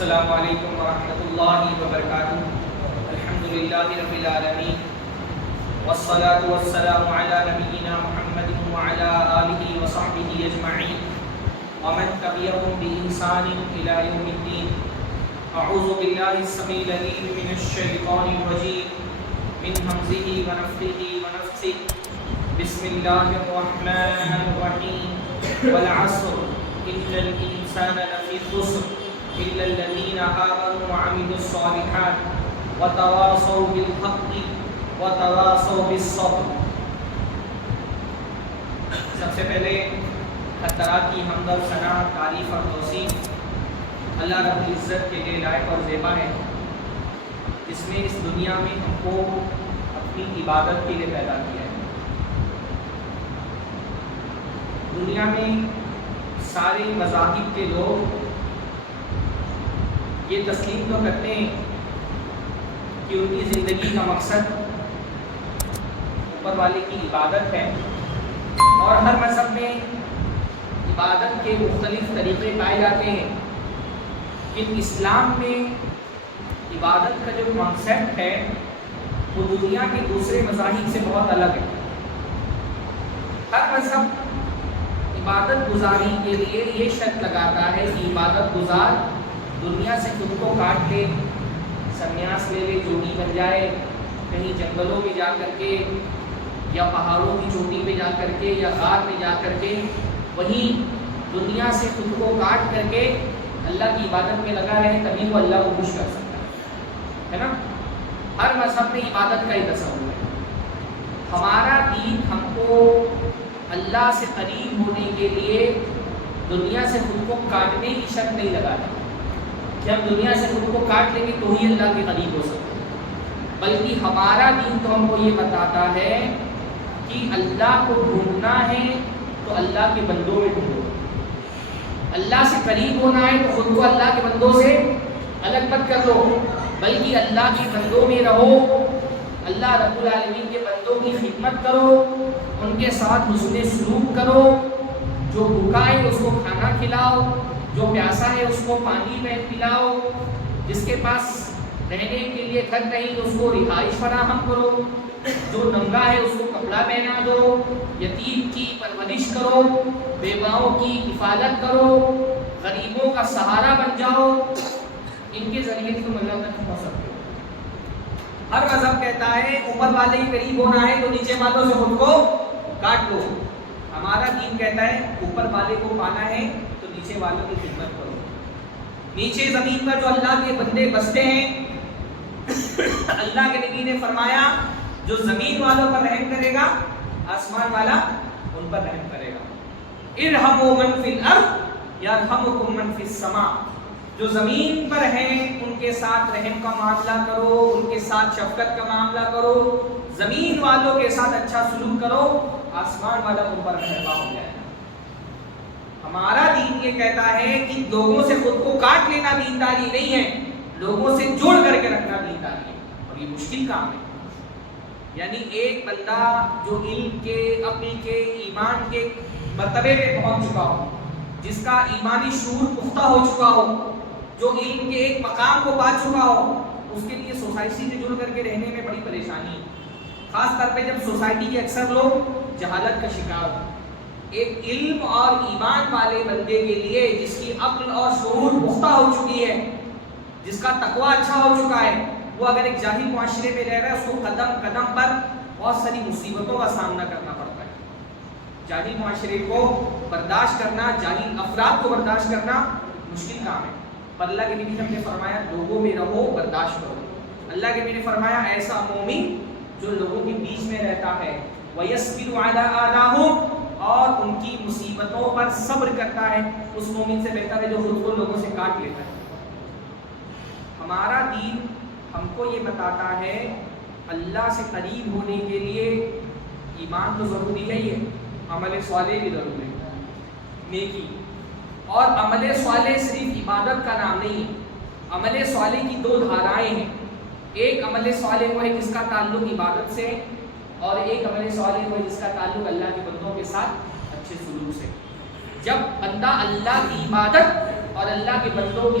السلام علیکم ورحمۃ اللہ وبرکاتہ. الحمدللہ رب العالمین والصلاة والسلام علی نبینا محمد وعلی آلہ وصحبہ اجمعین ومن تبعهم بإحسان إلی یوم الدین. اعوذ باللہ السمیع العلیم من الشیطان الرجیم من ہمزہ ونفخہ ونفثہ. بسم اللہ الرحمن الرحیم. والعصر ان الانسان لفی خسر إلا الذين آمنوا وعملوا الصالحات وتواصوا بالحق وتواصوا بالصبر. سب سے پہلے ہر طرح کی حمد و ثنا، تعریف اور توصیف اللہ رب العزت کے لیے لائق اور زیبا ہے، جس نے اس دنیا میں ہم کو اپنی عبادت کے لیے پیدا کیا ہے. دنیا میں سارے مذاہب کے لوگ یہ تسلیم تو کرتے ہیں کہ ان کی زندگی کا مقصد اوپر والے کی عبادت ہے، اور ہر مذہب میں عبادت کے مختلف طریقے پائے جاتے ہیں. لیکن اسلام میں عبادت کا جو کانسیپٹ ہے وہ دنیا کے دوسرے مذاہب سے بہت الگ ہے. ہر مذہب عبادت گزاری کے لیے یہ شرط لگاتا ہے کہ عبادت گزار دنیا سے خود کو کاٹ لے، سنیاس لے لے، جوگی بن جائے، کہیں جنگلوں میں جا کر کے یا پہاڑوں کی چوٹی پہ جا کر کے یا غار میں جا کر کے وہیں دنیا سے خود کو کاٹ کر کے اللہ کی عبادت میں لگا رہے، تبھی وہ اللہ کو خوش کر سکتا ہے نا. ہر مذہب میں عبادت کا ہی تصور ہے. ہمارا دین ہم کو اللہ سے قریب ہونے کے لیے دنیا سے خود کو کاٹنے کی شرط نہیں لگاتا کہ ہم دنیا سے خود کو کاٹ لیں گے تو ہی اللہ کے قریب ہو سکتے ہیں، بلکہ ہمارا دین تو ہم کو یہ بتاتا ہے کہ اللہ کو ڈھونڈنا ہے تو اللہ کے بندوں میں ڈھونڈو. اللہ سے قریب ہونا ہے تو خود کو اللہ کے بندوں سے الگ مت کر لو، بلکہ اللہ کے بندوں میں رہو. اللہ رب العالمین کے بندوں کی خدمت کرو، ان کے ساتھ حسن سلوک کرو. جو بھوکا ہے اس کو کھانا کھلاؤ، جو پیاسا ہے اس کو پانی پلاؤ، جس کے پاس رہنے کے لیے گھر نہیں تو اس کو رہائش فراہم کرو، جو ننگا ہے اس کو کپڑا پہنا دو، یتیم کی پرورش کرو، بیواؤں کی حفاظت کرو، غریبوں کا سہارا بن جاؤ. ان کے ذریعے تم اللہ تک پہنچ سکتے ہو. ہر مذہب کہتا ہے اوپر والے ہی قریب ہونا ہے تو نیچے والوں سے خود کو کاٹ لو. ہمارا دین کہتا ہے اوپر والے کو پانا ہے تو نیچے والوں کی خدمت کرو. نیچے زمین پر جو اللہ کے بندے بستے ہیں، اللہ کے نبی نے فرمایا جو زمین والوں پر رحم کرے گا آسمان والا ان پر رحم کرے گا. ارحموا من فی الارض یرحمکم من فی السماء. جو زمین پر ہیں ان کے ساتھ رحم کا معاملہ کرو، ان کے ساتھ شفقت کا معاملہ کرو، زمین والوں کے ساتھ اچھا سلوک کرو، آسمان والا تم پر مہربان ہو جائے گا. ہمارا دین یہ کہتا ہے کہ لوگوں سے خود کو کاٹ لینا دینداری نہیں ہے، لوگوں سے جوڑ کر کے رکھنا دینداری ہے. اور یہ مشکل کام ہے. یعنی ایک بندہ جو علم کے، عقل کے، ایمان کے مرتبے پہ پہنچ چکا ہو، جس کا ایمانی شعور پختہ ہو چکا ہو، جو علم کے ایک مقام کو پا چکا ہو، اس کے لیے سوسائٹی سے جڑ کر کے رہنے میں بڑی پریشانی ہے. خاص طور پہ جب سوسائٹی کے اکثر لوگ جہالت کا شکار ہو. ایک علم اور ایمان والے بندے کے لیے جس کی عقل اور شعور پختہ ہو چکی ہے، جس کا تقوی اچھا ہو چکا ہے، وہ اگر ایک جاہل معاشرے میں رہ رہا ہے اس کو قدم قدم پر بہت ساری مصیبتوں کا سامنا کرنا پڑتا ہے. جاہل معاشرے کو برداشت کرنا، جاہل افراد کو برداشت کرنا مشکل کام ہے. پر اللہ کے نبی نے فرمایا لوگوں میں رہو، برداشت کرو. اللہ کے نبی نے فرمایا ایسا مومن جو لوگوں کے بیچ میں رہتا ہے وَيَصْبِرُ عَلَىٰ آذَاهُمْ، اور ان کی مصیبتوں پر صبر کرتا ہے، اس مومن سے بہتر ہے جو خود کو لوگوں سے کاٹ لیتا ہے. ہمارا دین ہم کو یہ بتاتا ہے اللہ سے قریب ہونے کے لیے ایمان تو ضروری ہے، ہی ہے، عمل صالح بھی ضروری ہے، نیکی. اور عمل صالح صرف عبادت کا نام نہیں ہے. عمل صالح کی دو دھارائیں ہیں. ایک عمل صالح وہ ہے جس کا تعلق عبادت سے، اور ایک عمل صالح وہ ہے جس کا تعلق اللہ کے بندوں کے ساتھ اچھے سلوک سے. جب بندہ اللہ کی عبادت اور اللہ کے بندوں کی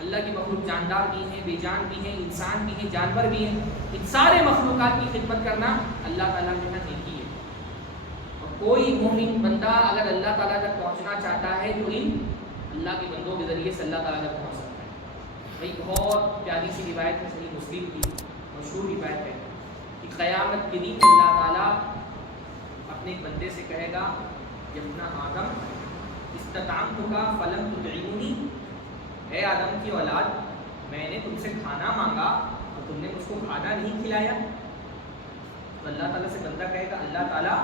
اللہ کی مخلوق جاندار بھی ہیں، بے جان بھی ہیں، انسان بھی ہیں، جانور بھی ہیں، ان سارے مخلوقات کی خدمت کرنا اللہ تعالیٰ کے یہاں نیکی ہے۔ اور کوئی مومن بندہ اگر اللہ تعالیٰ تک پہنچنا چاہتا ہے تو ان اللہ کے بندوں کے ذریعے سے اللہ تعالیٰ تک پہنچ سکتا ہے۔ بھائی بہت پیاری سی روایت ہے، صحیح مسلم کی مشہور روایت ہے کہ قیامت کے دن اللہ تعالیٰ اپنے ایک بندے سے کہے گا یبنا آدم استطعمتک فلم تطعمنی، اے آدم کی اولاد میں نے تم سے کھانا مانگا تو تم نے مجھ کو کھانا نہیں کھلایا۔ تو اللہ تعالیٰ سے بندہ کہے گا اللہ تعالیٰ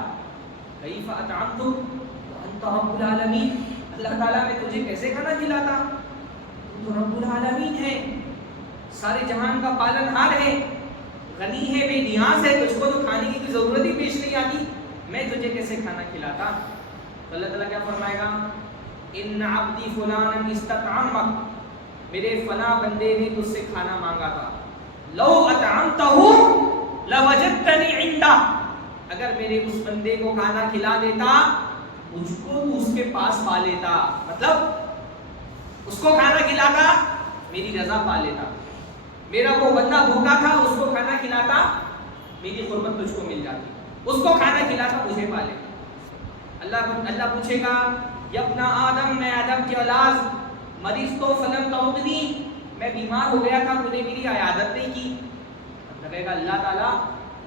کیف اطعمتک وانت رب العالمین، اللہ تعالیٰ میں تجھے کیسے کھانا کھلاتا، تم تو رب العالمین ہے، سارے جہان کا پالن ہار ہے، غنی ہے، بے نیاز ہے، تجھ کو تو کھانے کی ضرورت ہی پیش نہیں آتی، میں تجھے کیسے کھانا کھلاتا۔ تو اللہ تعالیٰ کیا فرمائے گا ان عبدی فلانا استطعمک، میرے فلاں بندے نے تجھ سے کھانا مانگا تھا، لو اطعمتہ لوجدتنی عندہ، اگر میرے اس بندے کو کھانا کھلا دیتا مجھ کو تو اس کے پاس پا لیتا، مطلب اس کو کھانا کھلاتا میری رضا پا لیتا، میرا وہ بندہ بھوکا تھا اس کو کھانا کھلاتا میری قربت تجھ کو مل جاتی، اس کو کھانا کھلاتا مجھے پا لیتا۔ اللہ پوچھے گا یبن آدم، میں آدم کی اولاد، مریض تو فلم تعودنی، میں بیمار ہو گیا تھا تو نے میری عیادت نہیں کی۔ کہے گا اللہ تعالیٰ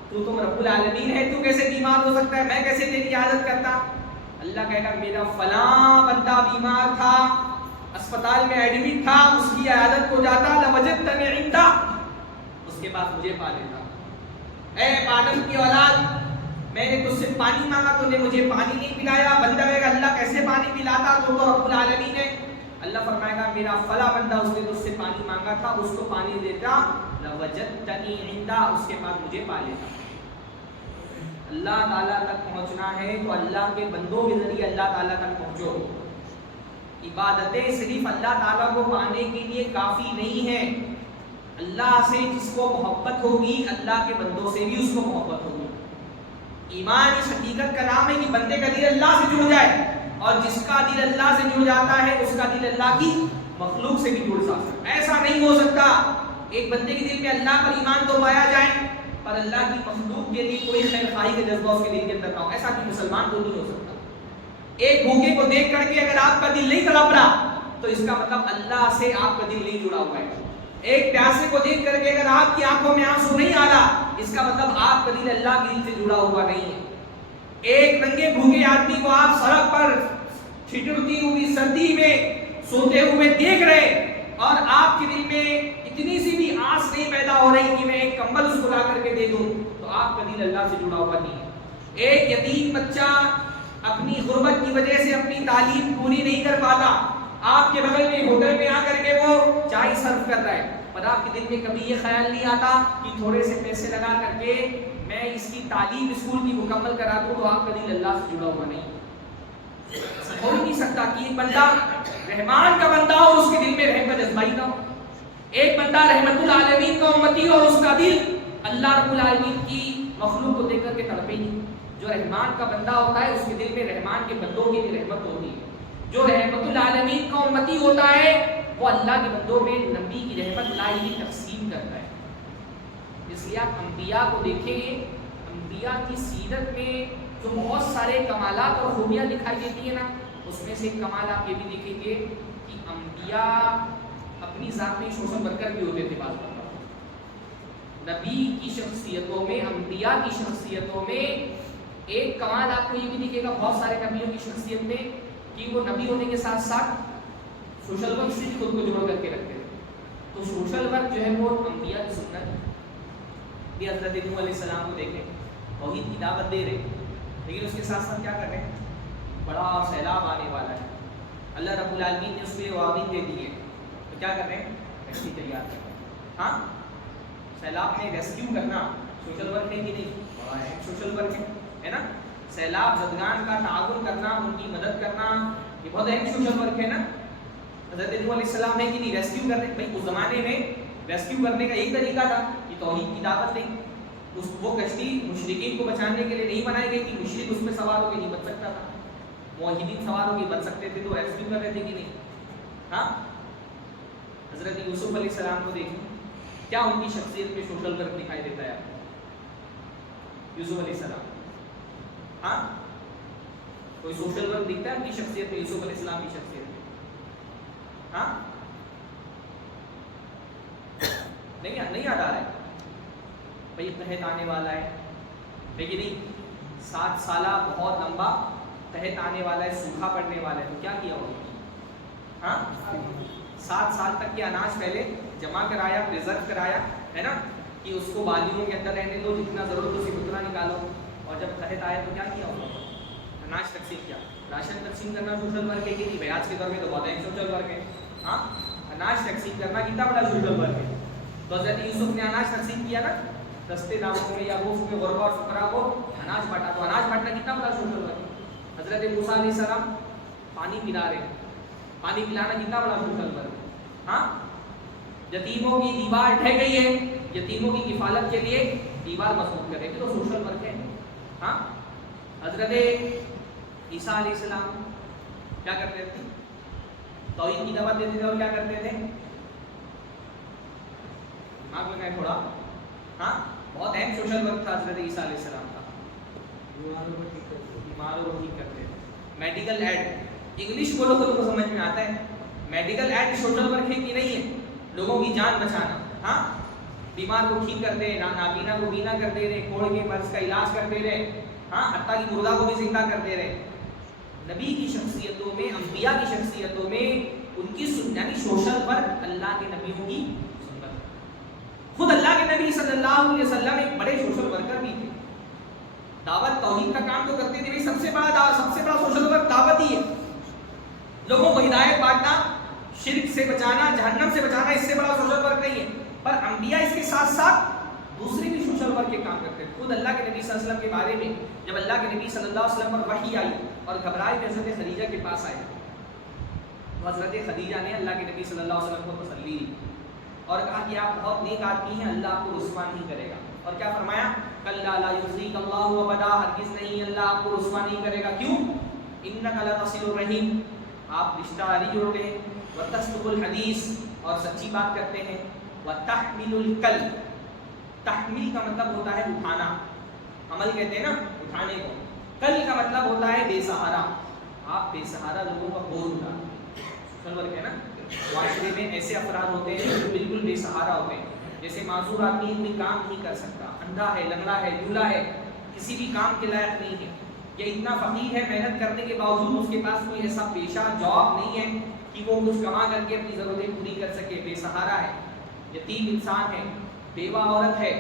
تو رب العالمین ہے، تو کیسے بیمار ہو سکتا ہے، میں کیسے تیری عیادت کرتا۔ اللہ کہے گا میرا فلاں بندہ بیمار تھا، اسپتال میں ایڈمٹ تھا، اس کی عیادت کو جاتا لوجدتنی عندہ، اس کے بعد مجھے پا لیتا۔ اے آدم کی اولاد، میں نے تجھ سے پانی مانگا تو نے مجھے پانی نہیں پلایا۔ بندہ کہے گا اللہ کیسے پانی پلاتا، تو رب العالمین ہے۔ اللہ فرمائے گا میرا فلاں بندہ اس نے تجھ سے پانی مانگا تھا، اس کو پانی دیتا لوجدتنی عندہ، اس کے بعد مجھے پا لیتا۔ اللہ تعالیٰ تک پہنچنا ہے تو اللہ کے بندوں کے ذریعے اللہ تعالیٰ تک پہنچو۔ عبادتیں صرف اللہ تعالیٰ کو پانے کے لیے کافی نہیں ہے، اللہ سے جس کو محبت ہوگی اللہ کے بندوں سے بھی اس کو محبت ہوگی۔ ایمان اس حقیقت کا نام ہے کہ بندے کا دل اللہ سے جڑ جائے، اور جس کا دل اللہ سے جڑ جاتا ہے اس کا دل اللہ کی مخلوق سے بھی جڑ سکتا ہے۔ ایسا نہیں ہو سکتا ایک بندے کے دل میں اللہ پر ایمان تو پایا جائے پر اللہ کی مخلوق کے لیے کوئی خیر خواہی کا جذبہ اس کے دل کے اندر نہ ہو، ایسا کہ مسلمان تو نہیں ہو سکتا۔ ایک بھوکے کو دیکھ کر کے اگر آپ کا دل نہیں تڑپ رہا تو اس کا مطلب اللہ سے آپ کا دل نہیں جڑا ہوا ہے۔ ایک پیاسے کو دیکھ کر کے اگر آپ کی آنکھوں میں آنسو نہیں آ رہا اس کا مطلب آپ کا دل اللہ کے دل سے جڑا ہوا نہیں ہے۔ ایک ننگے بھوکے آدمی کو آپ سڑک پر ٹھٹرتی ہوئی سردی میں سوتے ہوئے دیکھ رہے اور آپ کے دل میں اتنی سی بھی آس نہیں پیدا ہو رہی کہ میں ایک کمبل اس کو لا کر کے دے دوں، تو آپ کا دل اللہ سے جڑا ہوا نہیں ہے۔ ایک یتیم بچہ اپنی غربت کی وجہ سے اپنی تعلیم پوری نہیں کر پاتا، آپ کے بغل میں ہوٹل میں آ کر کے وہ چائے سرو کر رہا ہے، پر آپ کے دل میں کبھی یہ خیال نہیں آتا کہ تھوڑے سے پیسے لگا کر کے میں اس کی تعلیم اسکول کی مکمل کرا دوں، تو آپ کا دل اللہ سے جڑا ہوا نہیں۔ ہو ہی نہیں سکتا کہ ایک بندہ رحمان کا بندہ ہو اور اس کے دل میں رحم کا جذبہ ہی نہ ہو۔ ایک بندہ رحمت العالمین کا امتی ہو اور اس کا دل اللہ رب العالمین کی مخلوق کو دیکھ کر کے تڑپے نہیں۔ جو رحمان کا بندہ ہوتا ہے اس کے دل میں رحمان کے بندوں کی بھی رحمت ہوتی ہے۔ جو رحمت العالمین کا امتی ہوتا ہے وہ اللہ کے بندوں میں نبی کی رحمت لائی ہوئی تقسیم کرتا ہے۔ اس لیے آپ انبیاء کو دیکھیں گے، انبیاء کی سیرت میں جو بہت سارے کمالات اور خوبیاں دکھائی دیتی ہیں نا، اس میں سے ایک کمال آپ یہ بھی دیکھیں گے کہ انبیاء اپنی ذات میں سوشل ورکر بھی ہوتے تھے۔ بعض نبی کی شخصیتوں میں، انبیاء کی شخصیتوں میں ایک کمال آپ کو یہ بھی دکھے گا بہت سارے نبیوں کی شخصیت میں کہ وہ نبی ہونے کے ساتھ ساتھ سوشل ورک سے خود کو جوڑ کر کے رکھتے ہیں۔ تو سوشل ورک جو ہے وہ انبیاء کی سنت ہے۔ یہ حضرت نوح علیہ السلام کو دیکھیں، توحید کی دعوت دے رہے لیکن اس کے ساتھ ساتھ کیا کر رہے ہیں، بڑا سیلاب آنے والا ہے، اللہ رب العالمین نے اس کو وعدے دے دیے، تو کیا کر رہے ہیں، کشتی تیار کر رہے ہیں۔ ہاں، سیلاب میں ریسکیو کرنا سوشل ورک ہے کہ نہیں، بڑا ہے سوشل ورک ہے نا۔ سیلاب زدگان کا تعاون کرنا، ان کی مدد کرنا، یہ بہت اہم سوشل ورک ہے نا۔ حضرت نوح علیہ السلام ہے کہ نہیں ریسکیو کرنے، بھائی اس زمانے میں ریسکیو کرنے کا ایک طریقہ تھا کہ توحید کی دعوت دیں۔ وہ کشتی مشرکین کو بچانے کے لیے نہیں بنائی گئی کہ مشرک اس میں سوار ہو کے نہیں بچ سکتا تھا، موحدین سوار ہو کے بچ سکتے تھے، تو ریسکیو کر رہے تھے کہ نہیں۔ ہاں، حضرت یوسف علیہ السلام کو دیکھیں، کیا ان کی شخصیت میں سوشل ورک دکھائی دیتا ہے آپ کو؟ یوسف علیہ السلام، ہاں کوئی سوشل ورک دکھتا ہے ان کی شخصیت میں، یوسف علیہ السلام کی شخصیت میں؟ ہاں نہیں یاد آ رہا ہے بھائی، تحت آنے والا ہے لیکن نہیں، 7 سالہ بہت لمبا تحت آنے والا ہے، سوکھا پڑنے والا ہے، تو کیا کیا ہوگا؟ ہاں 7 سال تک کے اناج پہلے جمع کرایا، پریزرو کرایا ہے نا، کہ اس کو بالیوں کے اندر رہنے دو، جتنا ضرورت ہو اتنا نکالو، اور جب تحت آیا تو کیا کیا ہوگا؟ اناج تقسیم کیا، راشن تقسیم کرنا سوشل ورک ہے کہ نہیں بھائی؟ آج کے دور میں تو بہت اہم سوشل ورک ہے، ہاں اناج تقسیم کرنا کتنا بڑا سوشل ورک ہے؟ تو حضرت یوسف نے اناج تقسیم کیا نا، سستے داموں میں یا مفت میں غربا اور فقراء کو اناج بانٹا، تو اناج بانٹنا کتنا بڑا سوشل ورک ہے؟ حضرت موسیٰ علیہ السلام پانی پلا رہے ہیں، پانی پلانا کتنا بڑا سوشل ورک ہے؟ ہاں یتیموں کی دیوار ڈھہ گئی ہے، یتیموں کی کفالت کے لیے دیوار مضبوط کرے گی، تو سوشل ورک ہے، ہاں حضرت عیسیٰ علیہ السلام کیا کرتے تھے؟ توحید کی دعوت دیتے تھے، اور کیا کرتے تھے؟ دماغ میں تھوڑا، ہاں بہت اہم سوشل ورک تھا حضرت عیسیٰ علیہ السلام کا، بیماروں کو ٹھیک کرتے تھے، میڈیکل ایڈ، انگلش بولو تو ان کو سمجھ میں آتا ہے، میڈیکل ایڈ سوشل ورک ہے کہ نہیں ہے؟ لوگوں کی جان بچانا، ہاں بیمار کو ٹھیک کر دے، نابینا کو بینا کر دے رہے، کوڑ کے مرض کا علاج کر دے رہے، ہاں حتیٰ کہ مردہ کو بھی زندہ کر دے رہے۔ نبی کی شخصیتوں میں، انبیاء کی شخصیتوں میں ان کی یعنی سوشل ورک اللہ کے نبیوں کی سنت، خود اللہ کے نبی صلی اللہ علیہ وسلم ایک بڑے سوشل ورکر بھی تھے، دعوت توحید کا کام تو کرتے تھے، سب سے بڑا سوشل ورک دعوت ہی ہے، لوگوں کو ہدایت بانٹنا، شرک سے بچانا، جہنم سے بچانا، اس سے بڑا سوشل ورک نہیں ہے۔ پر انبیاء اس کے ساتھ ساتھ دوسرے بھی سوشل ورک کے کام کرتے ہیں۔ خود اللہ کے نبی صلی اللہ علیہ وسلم کے بارے میں جب اللہ کے نبی صلی اللہ علیہ وسلم پر وحی آئی اور گھبرائے کہ حضرت خدیجہ کے پاس آئے، تو حضرت خدیجہ نے اللہ کے نبی صلی اللہ علیہ وسلم کو تسلی دی اور کہا کہ آپ بہت نیک آدمی ہیں، اللہ آپ کو رسوا نہیں کرے گا، اور کیا فرمایا؟ کلا لا یخزیک اللہ ابدا، ہرگز نہیں اللہ آپ کو رسوا نہیں کرے گا، کیوں؟ انک لتصل الرحیم، آپ رشتہ داری جوڑتے ہیں، وتصدق الحدیث، اور سچی بات کرتے ہیں، وتحمل الکل، تحمیل کا مطلب ہوتا ہے اٹھانا، عمل کہتے ہیں نا اٹھانے کو، کل کا مطلب ہوتا ہے بے سہارا، آپ بے سہارا لوگوں کا بوجھ اٹھاتے ہیں، سوشل ورک ہے نا۔ معاشرے میں ایسے افراد ہوتے ہیں جو بالکل بے سہارا ہوتے ہیں، جیسے معذور آدمی کوئی کام نہیں کر سکتا، اندھا ہے، لنگڑا ہے، لولا ہے، کسی بھی کام کے لائق نہیں ہے، یا اتنا فقیر ہے محنت کرنے کے باوجود اس کے پاس کوئی ایسا پیشہ جاب نہیں ہے کہ وہ کچھ کما کر کے اپنی ضرورتیں پوری کر سکے، بے سہارا ہے، یتیم انسان ہے، بیوہ عورت ہے،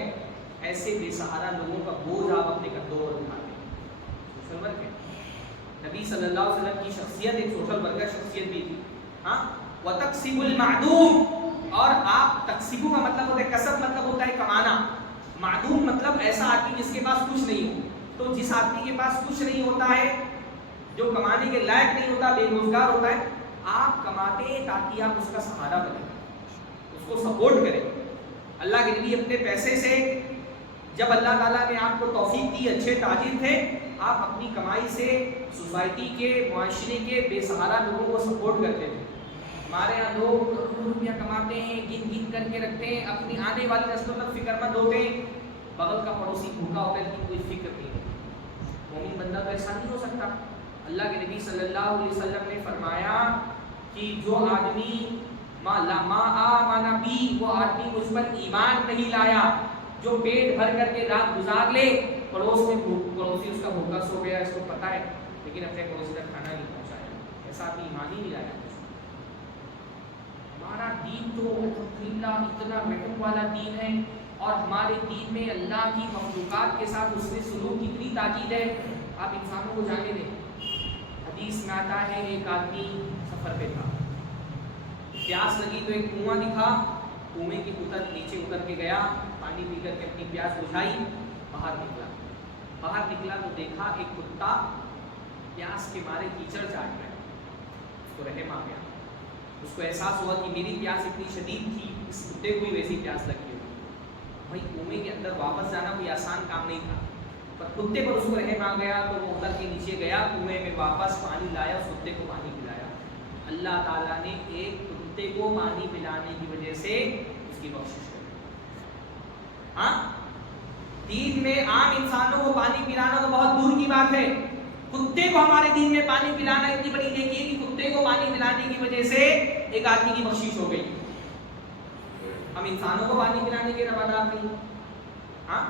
ایسے بے سہارا لوگوں کا بوجھ آپ اپنے کندھوں پر اٹھاتے ہیں، سوشل ورک ہے۔ نبی صلی اللہ علیہ وسلم کی شخصیت ایک سوشل ورکر شخصیت بھی تھی، ہاں وَتَقْسِبُ الْمَعْدُومِ، اور آپ تقسیبو کا مطلب ہوتا ہے کسب، مطلب ہوتا ہے کمانا، معدوم مطلب ایسا آدمی جس کے پاس کچھ نہیں ہو، تو جس آدمی کے پاس کچھ نہیں ہوتا ہے، جو کمانے کے لائق نہیں ہوتا، بے روزگار ہوتا ہے، آپ کماتے ہیں تاکہ آپ اس کا سہارا بنیں، اس کو سپورٹ کریں۔ اللہ کے نبی اپنے پیسے سے، جب اللہ تعالیٰ نے آپ کو توفیق دی، اچھے تاجر تھے، آپ اپنی کمائی سے سوسائٹی کے، معاشرے کے بے سہارا لوگوں کو سپورٹ کرتے تھے۔ ہمارے یہاں لوگ کروڑوں روپیہ کماتے ہیں، گن گن کر کے رکھتے ہیں، اپنی آنے والی نسلوں تک فکر مند ہوتے ہیں، بغل کا پڑوسی بھوکا ہوتا ہے لیکن کوئی فکر نہیں ہوتی۔ مومن بندہ تو ایسا نہیں ہو سکتا۔ اللہ کے نبی صلی اللہ علیہ وسلم نے فرمایا کہ جو آدمی ما آمن بی، وہ آدمی مجھ پر ایمان نہیں لایا، جو پیٹ بھر کر کے رات گزار لے، پڑوسی اس کا بھوکا سو گیا، اس کو پتا ہے لیکن اپنے پڑوسی تک کھانا نہیں پہنچایا، ایسا آدمی ایمان ہی نہیں لایا۔ ہمارا دین تو الحمدللہ اتنا رحم والا دین ہے، اور ہمارے دین میں اللہ کی مخلوقات کے ساتھ اس نے سلوک کتنی تاکید ہے، آپ انسانوں کو جانے دیں۔ حدیث میں آتا ہے ایک آدمی سفر پہ تھا، پیاس لگی تو ایک کنواں دکھا، کنویں کی نیچے اتر کے گیا، پانی پی کر کے اپنی پیاس بجھائی، باہر نکلا تو دیکھا ایک کتا پیاس کے مارے کیچڑ چاٹ رہا ہے، اس کو رحم آ گیا، اس کو احساس ہوا کہ میری پیاس اتنی شدید تھی، اس کتے کو بھی ویسی پیاس لگی ہوئی۔ بھائی کنویں کے اندر واپس جانا کوئی آسان کام نہیں تھا، پر کتے پر اس کو رحم آ گیا تو وہ اتر کے نیچے گیا، کنویں میں واپس پانی لایا، اس کتے کو پانی پلایا۔ اللہ تعالیٰ نے ایک کتے کو پانی پلانے کی وجہ سے اس کی بخشش کرے. ہاں دین میں عام انسانوں کو پانی پلانا تو بہت دور کی بات ہے. کتے کو ہمارے دین میں پانی پلانا اتنی بڑی نیکی ہے کہ کتے کو پانی پلانے کی وجہ سے ایک آدمی کی بخشش ہو گئی. ہم انسانوں کو پانی پلانے کے روادار نہیں. ہاں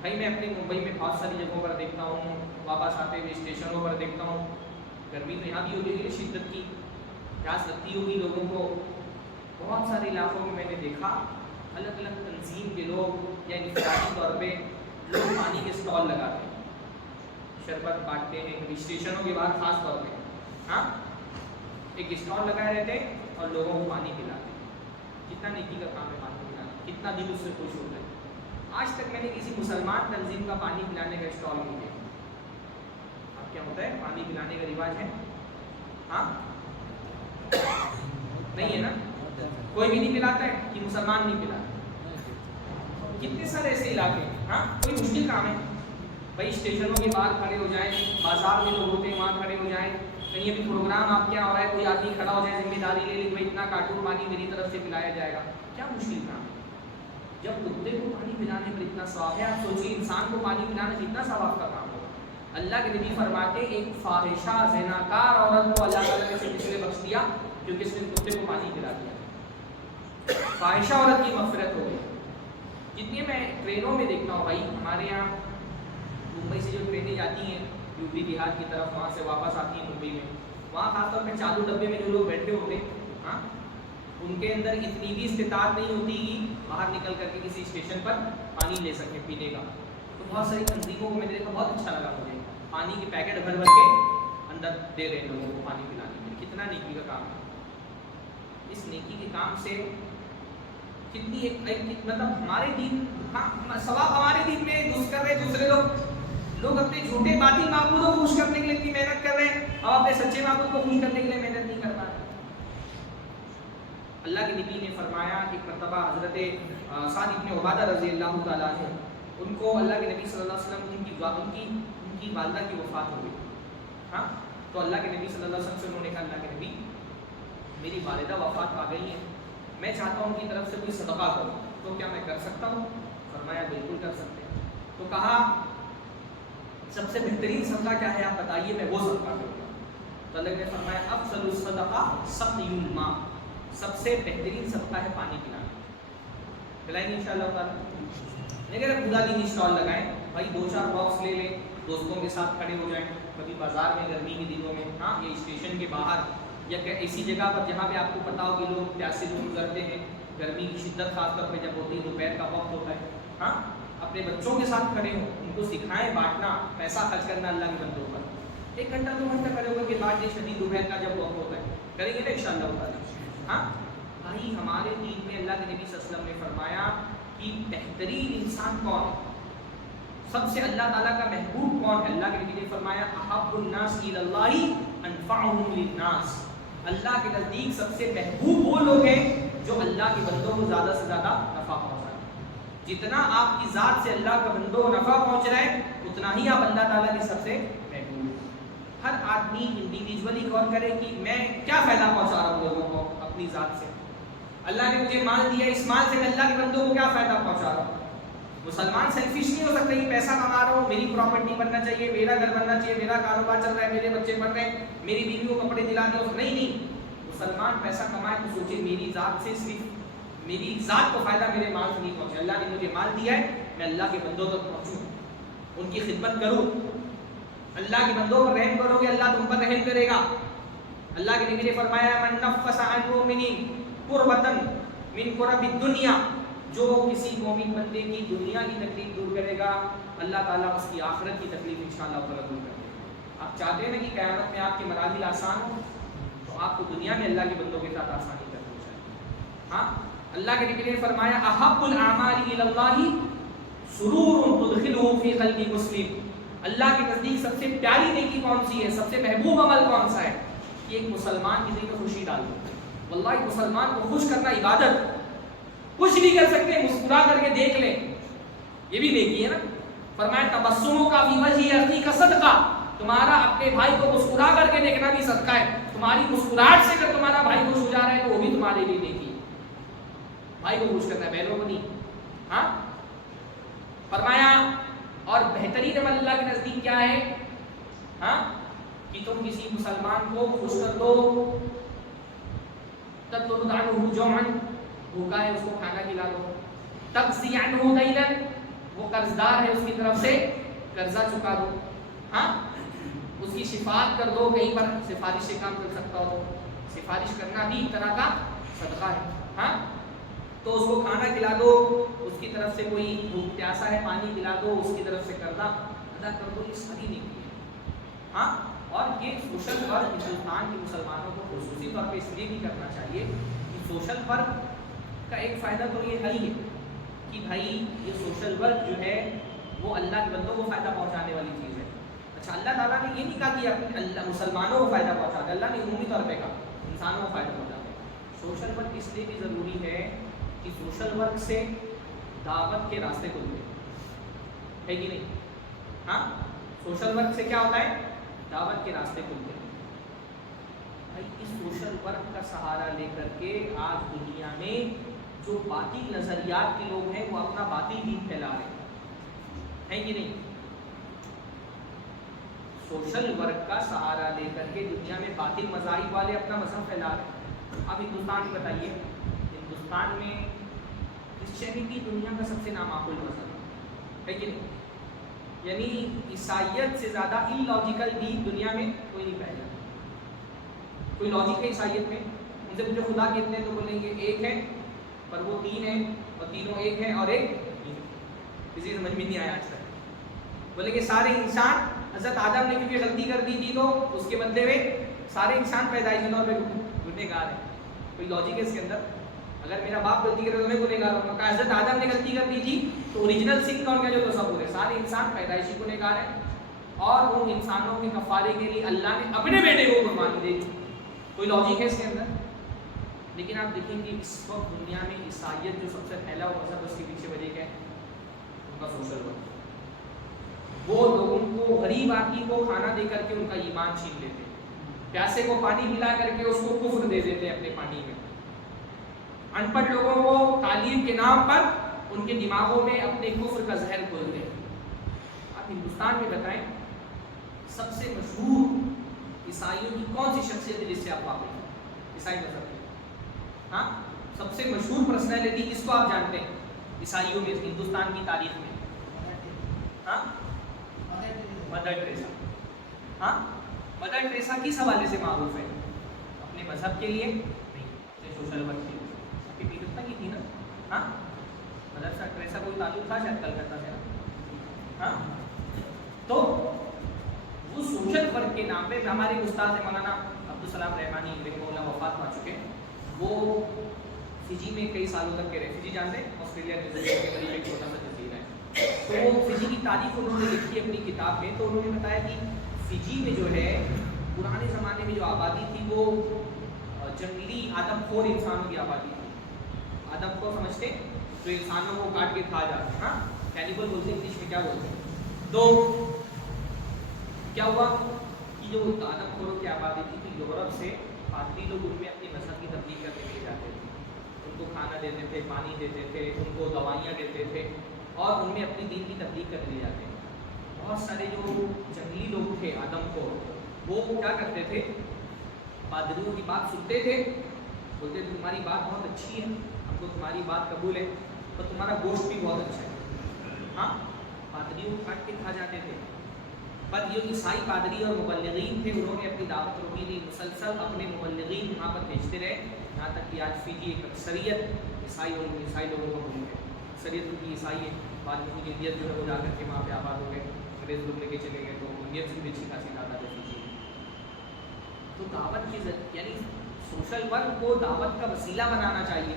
بھائی میں اپنے ممبئی میں بہت ساری جگہوں پر دیکھتا ہوں, واپس آتے ہوئے اسٹیشنوں پر دیکھتا ہوں, گرمی تو یہاں بھی ہوگی ہے شدت کی, پیاس لگتی ہوگی لوگوں کو. بہت سارے علاقوں میں میں نے دیکھا الگ الگ تنظیم کے لوگ یا انفرادی طور پہ لوگ پانی کے اسٹال لگاتے ہیں, شربت بانٹتے ہیں اسٹیشنوں کے بعد خاص طور پہ. ہاں ایک اسٹال لگائے رہتے ہیں اور لوگوں کو پانی پلاتے ہیں. کتنا نیکی کا کام ہے پانی پلانا, کتنا دل اس سے خوش ہوتا ہے. آج تک میں نے کسی مسلمان تنظیم کا پانی پلانے کا اسٹال نہیں دیکھا. اب کیا ہوتا ہے پانی پلانے کا رواج ہے؟ ہاں نہیں ہے نا, کوئی بھی نہیں پلاتا ہے کہ مسلمان نہیں پلاتا. کتنے سارے ایسے علاقے ہیں. ہاں کوئی مشکل کام ہے بھائی, اسٹیشنوں کے باہر کھڑے ہو جائیں, بازار میں لوگ ہوتے ہیں وہاں کھڑے ہو جائیں, کہیں بھی پروگرام آپ کیا ہو رہا ہے کوئی آدمی کھڑا ہو جائے, ذمہ داری لے لی کوئی اتنا کارٹون پانی میری طرف سے پلایا جائے گا. کیا مشکل کام ہے؟ جب کتے کو پانی پلانے پر اتنا ثواب ہے, آپ سوچیے انسان کو پانی پلانا کتنا ثواب کا کام ہوگا. اللہ کے نبی فرماتے ایک فاحشہ زناکار عورت کو اللہ تعالیٰ نے اس لیے بخش دیا کیونکہ اس نے کتے کو پانی پلا دیا. فاحشہ عورت کی مغفرت ہو گئی. جتنی میں ٹرینوں میں دیکھتا ہوں بھائی, ہمارے یہاں ممبئی سے جو ٹرینیں جاتی ہیں یو پی بہار کی طرف, وہاں سے واپس آتی ہیں ممبئی میں, وہاں خاص طور پہ چالو ڈبے میں جو لوگ بیٹھے ہوتے ہیں, ہاں ان کے اندر اتنی بھی استطاعت نہیں ہوتی کہ باہر نکل کر کے کسی اسٹیشن پر پانی لے سکے پینے کا. تو بہت ساری تنظیموں کو میں نے دیکھا, بہت اچھا لگا مجھے, پانی کے پیکٹ بھر بھر کے اندر دے رہے ہیں لوگوں کو پانی پلانے کے لیے. کتنا نیکی کا کام ہے. اس نیکی کے کام سے کتنی ایک مطلب ہمارے دین, ثواب ہمارے دین میں گھس کر رہے دوسرے لوگ اپنے جھوٹے باطل معبودوں کو خوش کرنے کے لیے اتنی محنت کر رہے ہیں, اور اپنے سچے معبود کو خوش کرنے کے لیے محنت نہیں کر پا رہے. اللہ کے نبی نے فرمایا ایک مرتبہ حضرت سعد ابن عبادہ رضی اللہ تعالیٰ عنہ, ان کو اللہ کے نبی صلی اللہ علیہ وسلم ان کی والدہ کی وفات ہو گئی. ہاں تو اللہ کے نبی صلی اللہ علیہ وسلم سے انہوں نے کہا اللہ کے نبی میری والدہ وفات پا گئی ہے, میں چاہتا ہوں ان کی طرف سے کوئی صدقہ کروں, تو کیا میں کر سکتا ہوں؟ فرمایا بالکل کر سکتے ہیں. تو کہا سب سے بہترین صدقہ کیا ہے آپ بتائیے, میں وہ صدقہ کروں گا. تو اللہ نے فرمایا افضل الصدقہ سقی الماء, سب سے بہترین صدقہ ہے پانی پلانا. پلائیں گے انشاءاللہ تعالیٰ. لیکن اگر پورا دن اسٹال لگائیں بھائی, 2-4 باکس لے لیں, دوستوں کے ساتھ کھڑے ہو جائیں, کبھی بازار میں گرمی کے دنوں میں, ہاں یہ اسٹیشن کے باہر یا ایسی جگہ پر جہاں پہ آپ کو پتا ہو کہ لوگ پیاسے لوگ گزرتے ہیں, گرمی کی شدت خاص طور پہ جب ہوتی ہے, دوپہر کا وقت ہوتا ہے, ہاں اپنے بچوں کے ساتھ کھڑے ہوں, ان کو سکھائیں بانٹنا, پیسہ خرچ کرنا اللہ کے بندوں پر. 1 گھنٹہ 2 گھنٹہ کھڑے ہو کے بعد یہ شدید دوپہر کا جب وقت ہوتا ہے کریں گے نا انشاءاللہ تعالیٰ. ہاں بھائی ہمارے دین میں اللہ کے نبی صلی اللہ علیہ وسلم نے فرمایا کہ بہترین انسان کون ہے, سب سے اللہ تعالیٰ کا محبوب کون ہے. اللہ کے نبی نے فرمایا احب الناس الی اللہ انفعهم للناس, اللہ کے نزدیک سب سے محبوب وہ لوگ ہیں جو اللہ کے بندوں کو زیادہ سے زیادہ نفع پہنچائیں. جتنا آپ کی ذات سے اللہ کے بندوں کو نفع پہنچ رہا ہے اتنا ہی آپ اللہ تعالیٰ کے سب سے محبوب ہیں. ہر آدمی انڈیویجولی غور کرے کہ میں کیا فائدہ پہنچا رہا ہوں لوگوں کو اپنی ذات سے. اللہ نے مجھے مال دیا, اس مال سے میں اللہ کے بندوں کو کیا فائدہ پہنچا رہا ہوں. مسلمان سیلفش نہیں ہو سکتا کہ پیسہ کما رہا ہوں, میری پراپرٹی بننا چاہیے, میرا گھر بننا چاہیے, میرا کاروبار چل رہا ہے, میرے بچے پڑھ رہے ہیں, میری بیوی کو کپڑے دلا دیں. نہیں, مسلمان پیسہ کمائے تو سوچے میری ذات سے, صرف میری ذات کو فائدہ میرے مال سے نہیں پہنچے. اللہ نے مجھے مال دیا ہے, میں اللہ کے بندوں تک پہنچوں, ان کی خدمت کروں. اللہ کے بندوں پر رحم کرو گے اللہ تم پر رحم کرے گا. اللہ کے نبی نے فرمایا من نفس عن مؤمن کربۃ من کرب الدنیا, جو کسی مومن بندے کی دنیا کی تکلیف دور کرے گا اللہ تعالیٰ اس کی آخرت کی تکلیف انشاءاللہ تعالیٰ دور کرے گا. آپ چاہتے ہیں نا کہ قیامت میں آپ کے مراحل آسان ہو, تو آپ کو دنیا میں اللہ کے بندوں کے ساتھ آسانی کرنی چاہیے. ہاں اللہ کے نبی نے فرمایا احب الاعمال الی اللہ سرور تدخلہ فی قلب مسلم, اللہ کے نزدیک سب سے پیاری نیکی کون سی ہے, سب سے محبوب عمل کون سا ہے, کہ ایک مسلمان کی دل میں خوشی ڈال دو. واللہ ایک مسلمان کو خوش کرنا عبادت, کچھ نہیں کر سکتے, مسکرا کر کے دیکھ لیں, یہ بھی نیکی ہے نا. فرمایا تبسم کا فی وجہ اخیک صدقہ, تمہارا اپنے بھائی کو مسکرا کر کے دیکھنا بھی صدقہ ہے. تمہاری مسکراہٹ سے اگر تمہارا بھائی خوش ہو جا رہا ہے تو وہ بھی تمہارے لیے نیکی ہے. بھائی کو خوش کرنا ہے، بہنوں کو نہیں. ہاں فرمایا اور بہترین عمل اللہ کے نزدیک کیا ہے؟ ہاں کہ تم کسی مسلمان کو خوش کر دو. تطلب عنہ جوعا، بھوکا ہے اس کو کھانا کھلا دو. تقضی عنہ دینا، وہ قرض دار ہے اس کی طرف سے قرضہ چکا دو. ہاں اس کی شفاعت کر دو، کہیں پر سفارش سے کام کر سکتا ہو تو سفارش کرنا بھی ایک طرح کا صدقہ ہے. ہاں تو اس کو کھانا کھلا دو، اس کی طرف سے کوئی بھوک پیاسا ہے پانی پلا دو، اس کی طرف سے قرضہ ادا کر دو. یہ ساری نیکی ہے. ہاں اور یہ سوشل ورک ہندوستان کے مسلمانوں کو خصوصی طور پہ اس لیے بھی کرنا چاہیے کہ سوشل ورک کا ایک فائدہ تو یہ ہے ہی کہ بھائی یہ سوشل ورک جو ہے وہ اللہ کے بندوں کو فائدہ پہنچانے والی چیز ہے. اچھا اللہ تعالیٰ نے یہ نہیں کہا کہ اپنے اللہ مسلمانوں کو فائدہ پہنچا دے، اللہ نے عمومی طور پہ کہا انسانوں کو فائدہ پہنچا دے. سوشل ورک اس لیے بھی ضروری ہے کہ سوشل ورک سے دعوت کے راستے کھلتے ہے کہ نہیں. ہاں سوشل ورک سے کیا ہوتا ہے؟ دعوت کے راستے کھلتے ہیں. بھائی اس سوشل ورک کا سہارا لے کر کے آج دنیا میں جو باطل نظریات کے لوگ ہیں وہ اپنا باطل دین پھیلا رہے ہیں کہ نہیں. سوشل ورک کا سہارا لے کر کے دنیا میں باطل مذاہب والے اپنا مذہب پھیلا رہے ہیں. اب ہندوستان میں بتائیے، ہندوستان میں کرسچینٹی دنیا کا سب سے نامعقول مذہب ہے کہ نہیں. یعنی عیسائیت سے زیادہ ان لاجیکل دین دنیا میں کوئی نہیں پھیلا. کوئی لاجک ہے عیسائیت میں؟ ان سے مجھے خدا کتنے تو بولیں گے ایک ہے پر وہ تین ہے اور تینوں ایک ہے اور ایک کسی سمجھ میں نہیں آیا آج تک. بولیں گے سارے انسان حضرت آدم نے کیونکہ غلطی کر دی تھی تو اس کے بدلے میں سارے انسان پیدائشی طور پہ گنہگار ہیں. کوئی لاجک ہے اس کے اندر؟ اگر میرا باپ غلطی کرے تو میں گنہگار ہوں گا. حضرت آدم نے غلطی کر دی تھی تو اوریجنل سن کون کا جو تصور ہے؟ سارے انسان پیدائشی گنہگار ہیں اور ان انسانوں کے کفارے کے لیے اللہ نے اپنے بیٹے کو قربانی دے دی. کوئی لاجک ہے اس کے اندر؟ لیکن آپ دیکھیں گے اس وقت دنیا میں عیسائیت جو سب سے پھیلا ہوا مذہب اس کے پیچھے وجہ کیا ہے؟ ان کا سوشل ورک. وہ لوگوں کو غریب آدمی کو کھانا دے کر کے ان کا ایمان چھین لیتے، پیاسے کو پانی پلا کر کے اس کو کفر دے دیتے اپنے پانی میں. ان پڑھ لوگوں کو تعلیم کے نام پر ان کے دماغوں میں اپنے کفر کا زہر گھولتے ہیں. آپ ہندوستان میں بتائیں سب سے مشہور عیسائیوں کی کون سی شخصیت ہے جس سے آپ واقف ہیں عیسائی مذہب میں؟ ہاں سب سے مشہور پرسنالٹی کس کو آپ جانتے ہیں عیسائیوں میں ہندوستان کی تاریخ میں؟ ہاں مدر ٹریسا. ہاں مدر ٹریسا کس حوالے سے معروف ہے؟ اپنے مذہب کے لیے نہیں، سوشل ورک کے لیے. آپ کی کلکتہ کی تھی نا؟ ہاں مدر ٹریسا کوئی تعلق تھا شاید کلکتہ سے. ہاں تو وہ سوشل ورک کے نام پہ ہمارے استاد مولانا عبدالسلام رحمانی رحمہ اللہ وفات پا چکے. وہ فجی میں کئی سالوں تک کے رہے. فجی جانتے ہیں آسٹریلیا کے قریب ایک چھوٹا سا جزیرہ ہے. تو وہ فجی کی تاریخ انہوں نے لکھی اپنی کتاب میں. تو انہوں نے بتایا کہ فجی میں جو ہے پرانے زمانے میں جو آبادی تھی وہ جنگلی آدم خور انسانوں کی آبادی تھی. آدم خور سمجھتے جو انسانوں کو کاٹ کے کھا جاتے ہیں. ہاں کینیبل بولتے ہیں انگلش میں، کیا بولتے ہیں. تو کیا ہوا کہ جو آدم خوروں کی آبادی تھی تو یورپ سے پادری لوگ ان میں اپنی مذہب کی تبلیغ کرنے لے جاتے تھے. ان کو کھانا دیتے تھے، پانی دیتے تھے، ان کو دوائیاں دیتے تھے اور ان میں اپنی دین کی تبلیغ کرنے لے جاتے ہیں. بہت سارے جو جنگلی لوگ تھے آدم خور وہ کیا کرتے تھے؟ پادریوں کی بات سنتے تھے، بولتے تھے تمہاری بات بہت اچھی ہے، ہم کو تمہاری بات قبول ہے اور تمہارا گوشت بھی بہت اچھا ہے. ہاں پادریوں کو کاٹ کے کھا جاتے تھے. پر یہ عیسائی پادری اور مبلغین تھے انہوں نے اپنی دعوت روکی نہیں، مسلسل اپنے مبلغین وہاں پر بھیجتے رہے یہاں تک کہ آج فیجی ایک اکثریت عیسائی لوگوں کا ملک ہے. اکثریت ان کی عیسائی ہے. بعد میں انڈین جو ہے وہ جا کر کے وہاں پہ آباد ہو گئے، انگریز لوگ لے کے چلے گئے تو انڈین سے بھی اچھی خاصی تعداد ہے فیجی. تو دعوت کی یعنی سوشل ورک کو دعوت کا وسیلہ بنانا چاہیے.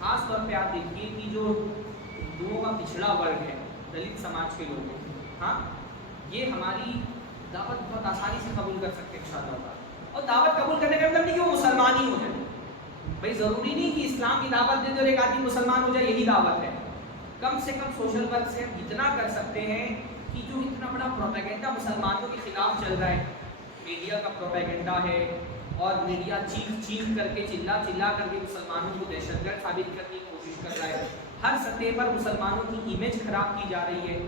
خاص طور پہ آپ دیکھیے کہ جو ہندوؤں کا پچھڑا ورگ ہے، دلت سماج کے لوگ ہیں، ہاں یہ ہماری دعوت بہت آسانی سے قبول کر سکتے ہیں انشاءاللہ. اور دعوت قبول کرنے کا مطلب نہیں کہ وہ مسلمان ہی ہو جائے. بھائی ضروری نہیں کہ اسلام کی دعوت دے تو ایک آدمی مسلمان ہو جائے یہی دعوت ہے. کم سے کم سوشل ورک سے ہم اتنا کر سکتے ہیں کہ جو اتنا بڑا پروپیگنڈا مسلمانوں کے خلاف چل رہا ہے میڈیا کا پروپیگنڈا ہے اور میڈیا چیخ کر کے چلا کر کے مسلمانوں کو دہشت گرد ثابت کرنے کی کوشش کر رہا ہے. ہر سطح پر مسلمانوں کی امیج خراب کی جا رہی ہے.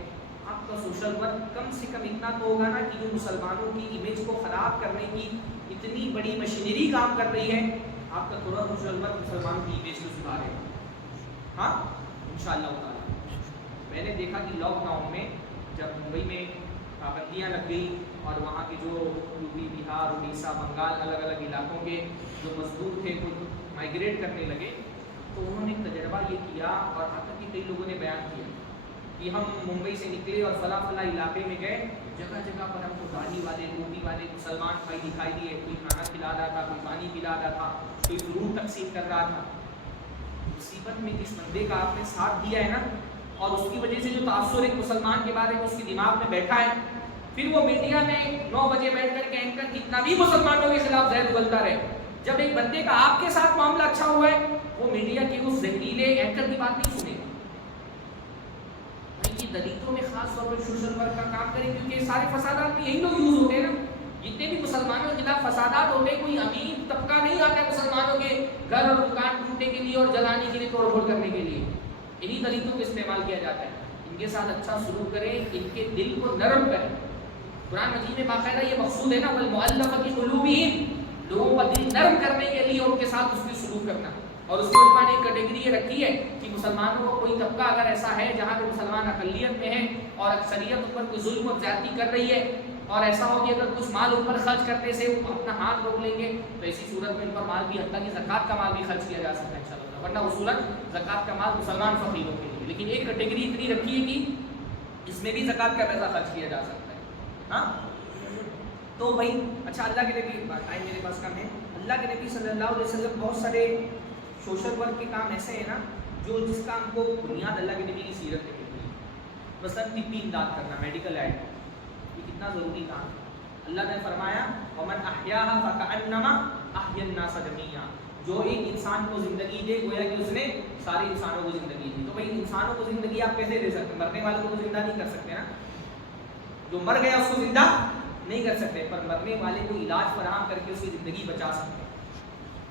آپ کا سوشل ورک کم سے کم اتنا تو ہوگا نا کہ جو مسلمانوں کی امیج کو خراب کرنے کی اتنی بڑی مشینری کام کر رہی ہے, آپ کا تھوڑا سوشل ورک مسلمانوں کی امیج کو سدھارے. ہاں انشاءاللہ تعالی. میں نے دیکھا کہ لاک ڈاؤن میں جب ممبئی میں پابندیاں لگ گئی اور وہاں کے جو یو پی, بہار, اڑیسہ, بنگال الگ الگ علاقوں کے جو مزدور تھے وہ مائگریٹ کرنے لگے, تو انہوں نے ایک تجربہ یہ کیا اور آ کر کے کئی لوگوں نے بیان کیا کہ ہم ممبئی سے نکلے اور فلاں علاقے میں گئے, جگہ جگہ پر ہم کو داڑھی والے, ٹوپی والے مسلمان بھائی دکھائی دیے. کوئی کھانا کھلا رہا تھا, کوئی پانی پلا رہا تھا, کوئی فروٹ تقسیم کر رہا تھا. مصیبت میں جس بندے کا آپ نے ساتھ دیا ہے نا, اور اس کی وجہ سے جو تاثر ایک مسلمان کے بارے میں اس کے دماغ میں بیٹھا ہے, پھر وہ میڈیا میں 9 بجے بیٹھ کر کے اینکر کتنا بھی مسلمانوں کے خلاف زہر اگلتا رہے, جب ایک بندے کا آپ کے ساتھ معاملہ اچھا ہوا ہے وہ میڈیا کے اس زہریلے اینکر کی بات نہیں سنے. یہ دلتوں میں خاص طور پر سوشل ورک کا کام کریں, کیونکہ سارے فسادات میں یہی لوگ یوز ہوتے ہیں نا. جتنے بھی مسلمانوں کے خلاف فسادات ہوتے ہیں, کوئی امیر طبقہ نہیں آتا ہے مسلمانوں کے گھر اور دکان ٹوٹنے کے لیے اور جلانے کے لیے, توڑ پھوڑ کرنے کے لیے. انہی دلتوں کو استعمال کیا جاتا ہے. ان کے ساتھ اچھا سلوک کریں, ان کے دل کو نرم کریں. قرآن مجید میں باقاعدہ یہ مقصود ہے نا, والمؤلفۃ قلوبہم, لوگوں کا دل نرم کرنے کے لیے ان کے ساتھ اس کی سلوک کرنا. اور اس کے اوپر ایک کیٹیگری یہ رکھی ہے کہ مسلمانوں کو کوئی طبقہ اگر ایسا ہے جہاں پہ مسلمان اقلیت میں ہے اور اکثریت اوپر کوئی ظلم اور زیادتی کر رہی ہے, اور ایسا ہو کہ اگر کچھ مال اوپر خرچ کرنے سے اپنا ہاتھ روک لیں گے, تو ایسی صورت میں ان پر مال بھی, حتیٰ کہ زکوٰۃ کا مال بھی خرچ کیا جا سکتا ہے انشاءاللہ. ورنہ اصولاً زکوٰۃ کا مال مسلمان فقیروں کے لیے, لیکن ایک کیٹیگری اتنی رکھی ہے کہ اس میں بھی زکوٰۃ کا پیسہ خرچ کیا جا سکتا ہے. ہاں تو بھائی اچھا, اللہ کے نبی, ٹائم میرے پاس کم ہے, اللہ کے نبی صلی اللہ علیہ وسلم بہت سارے سوشل ورک کے کام ایسے ہیں نا جو جس کا ہم کو بنیاد اللہ کے نبی کی سیرت میں ملتی ہے. مثلا طبی امداد کرنا, میڈیکل ایڈ, یہ کتنا ضروری کام ہے. اللہ نے فرمایا ومن احیاها فکأنما احیا الناس جميعا, جو ایک انسان کو زندگی دے گویا کہ اس نے سارے انسانوں کو زندگی دی. تو بھائی انسانوں کو زندگی آپ کیسے دے سکتے ہیں؟ مرنے والوں کو تو زندہ نہیں کر سکتے نا, جو مر گیا اس کو زندہ نہیں کر سکتے, پر مرنے والے کو علاج فراہم کر کے اس کی زندگی بچا سکتے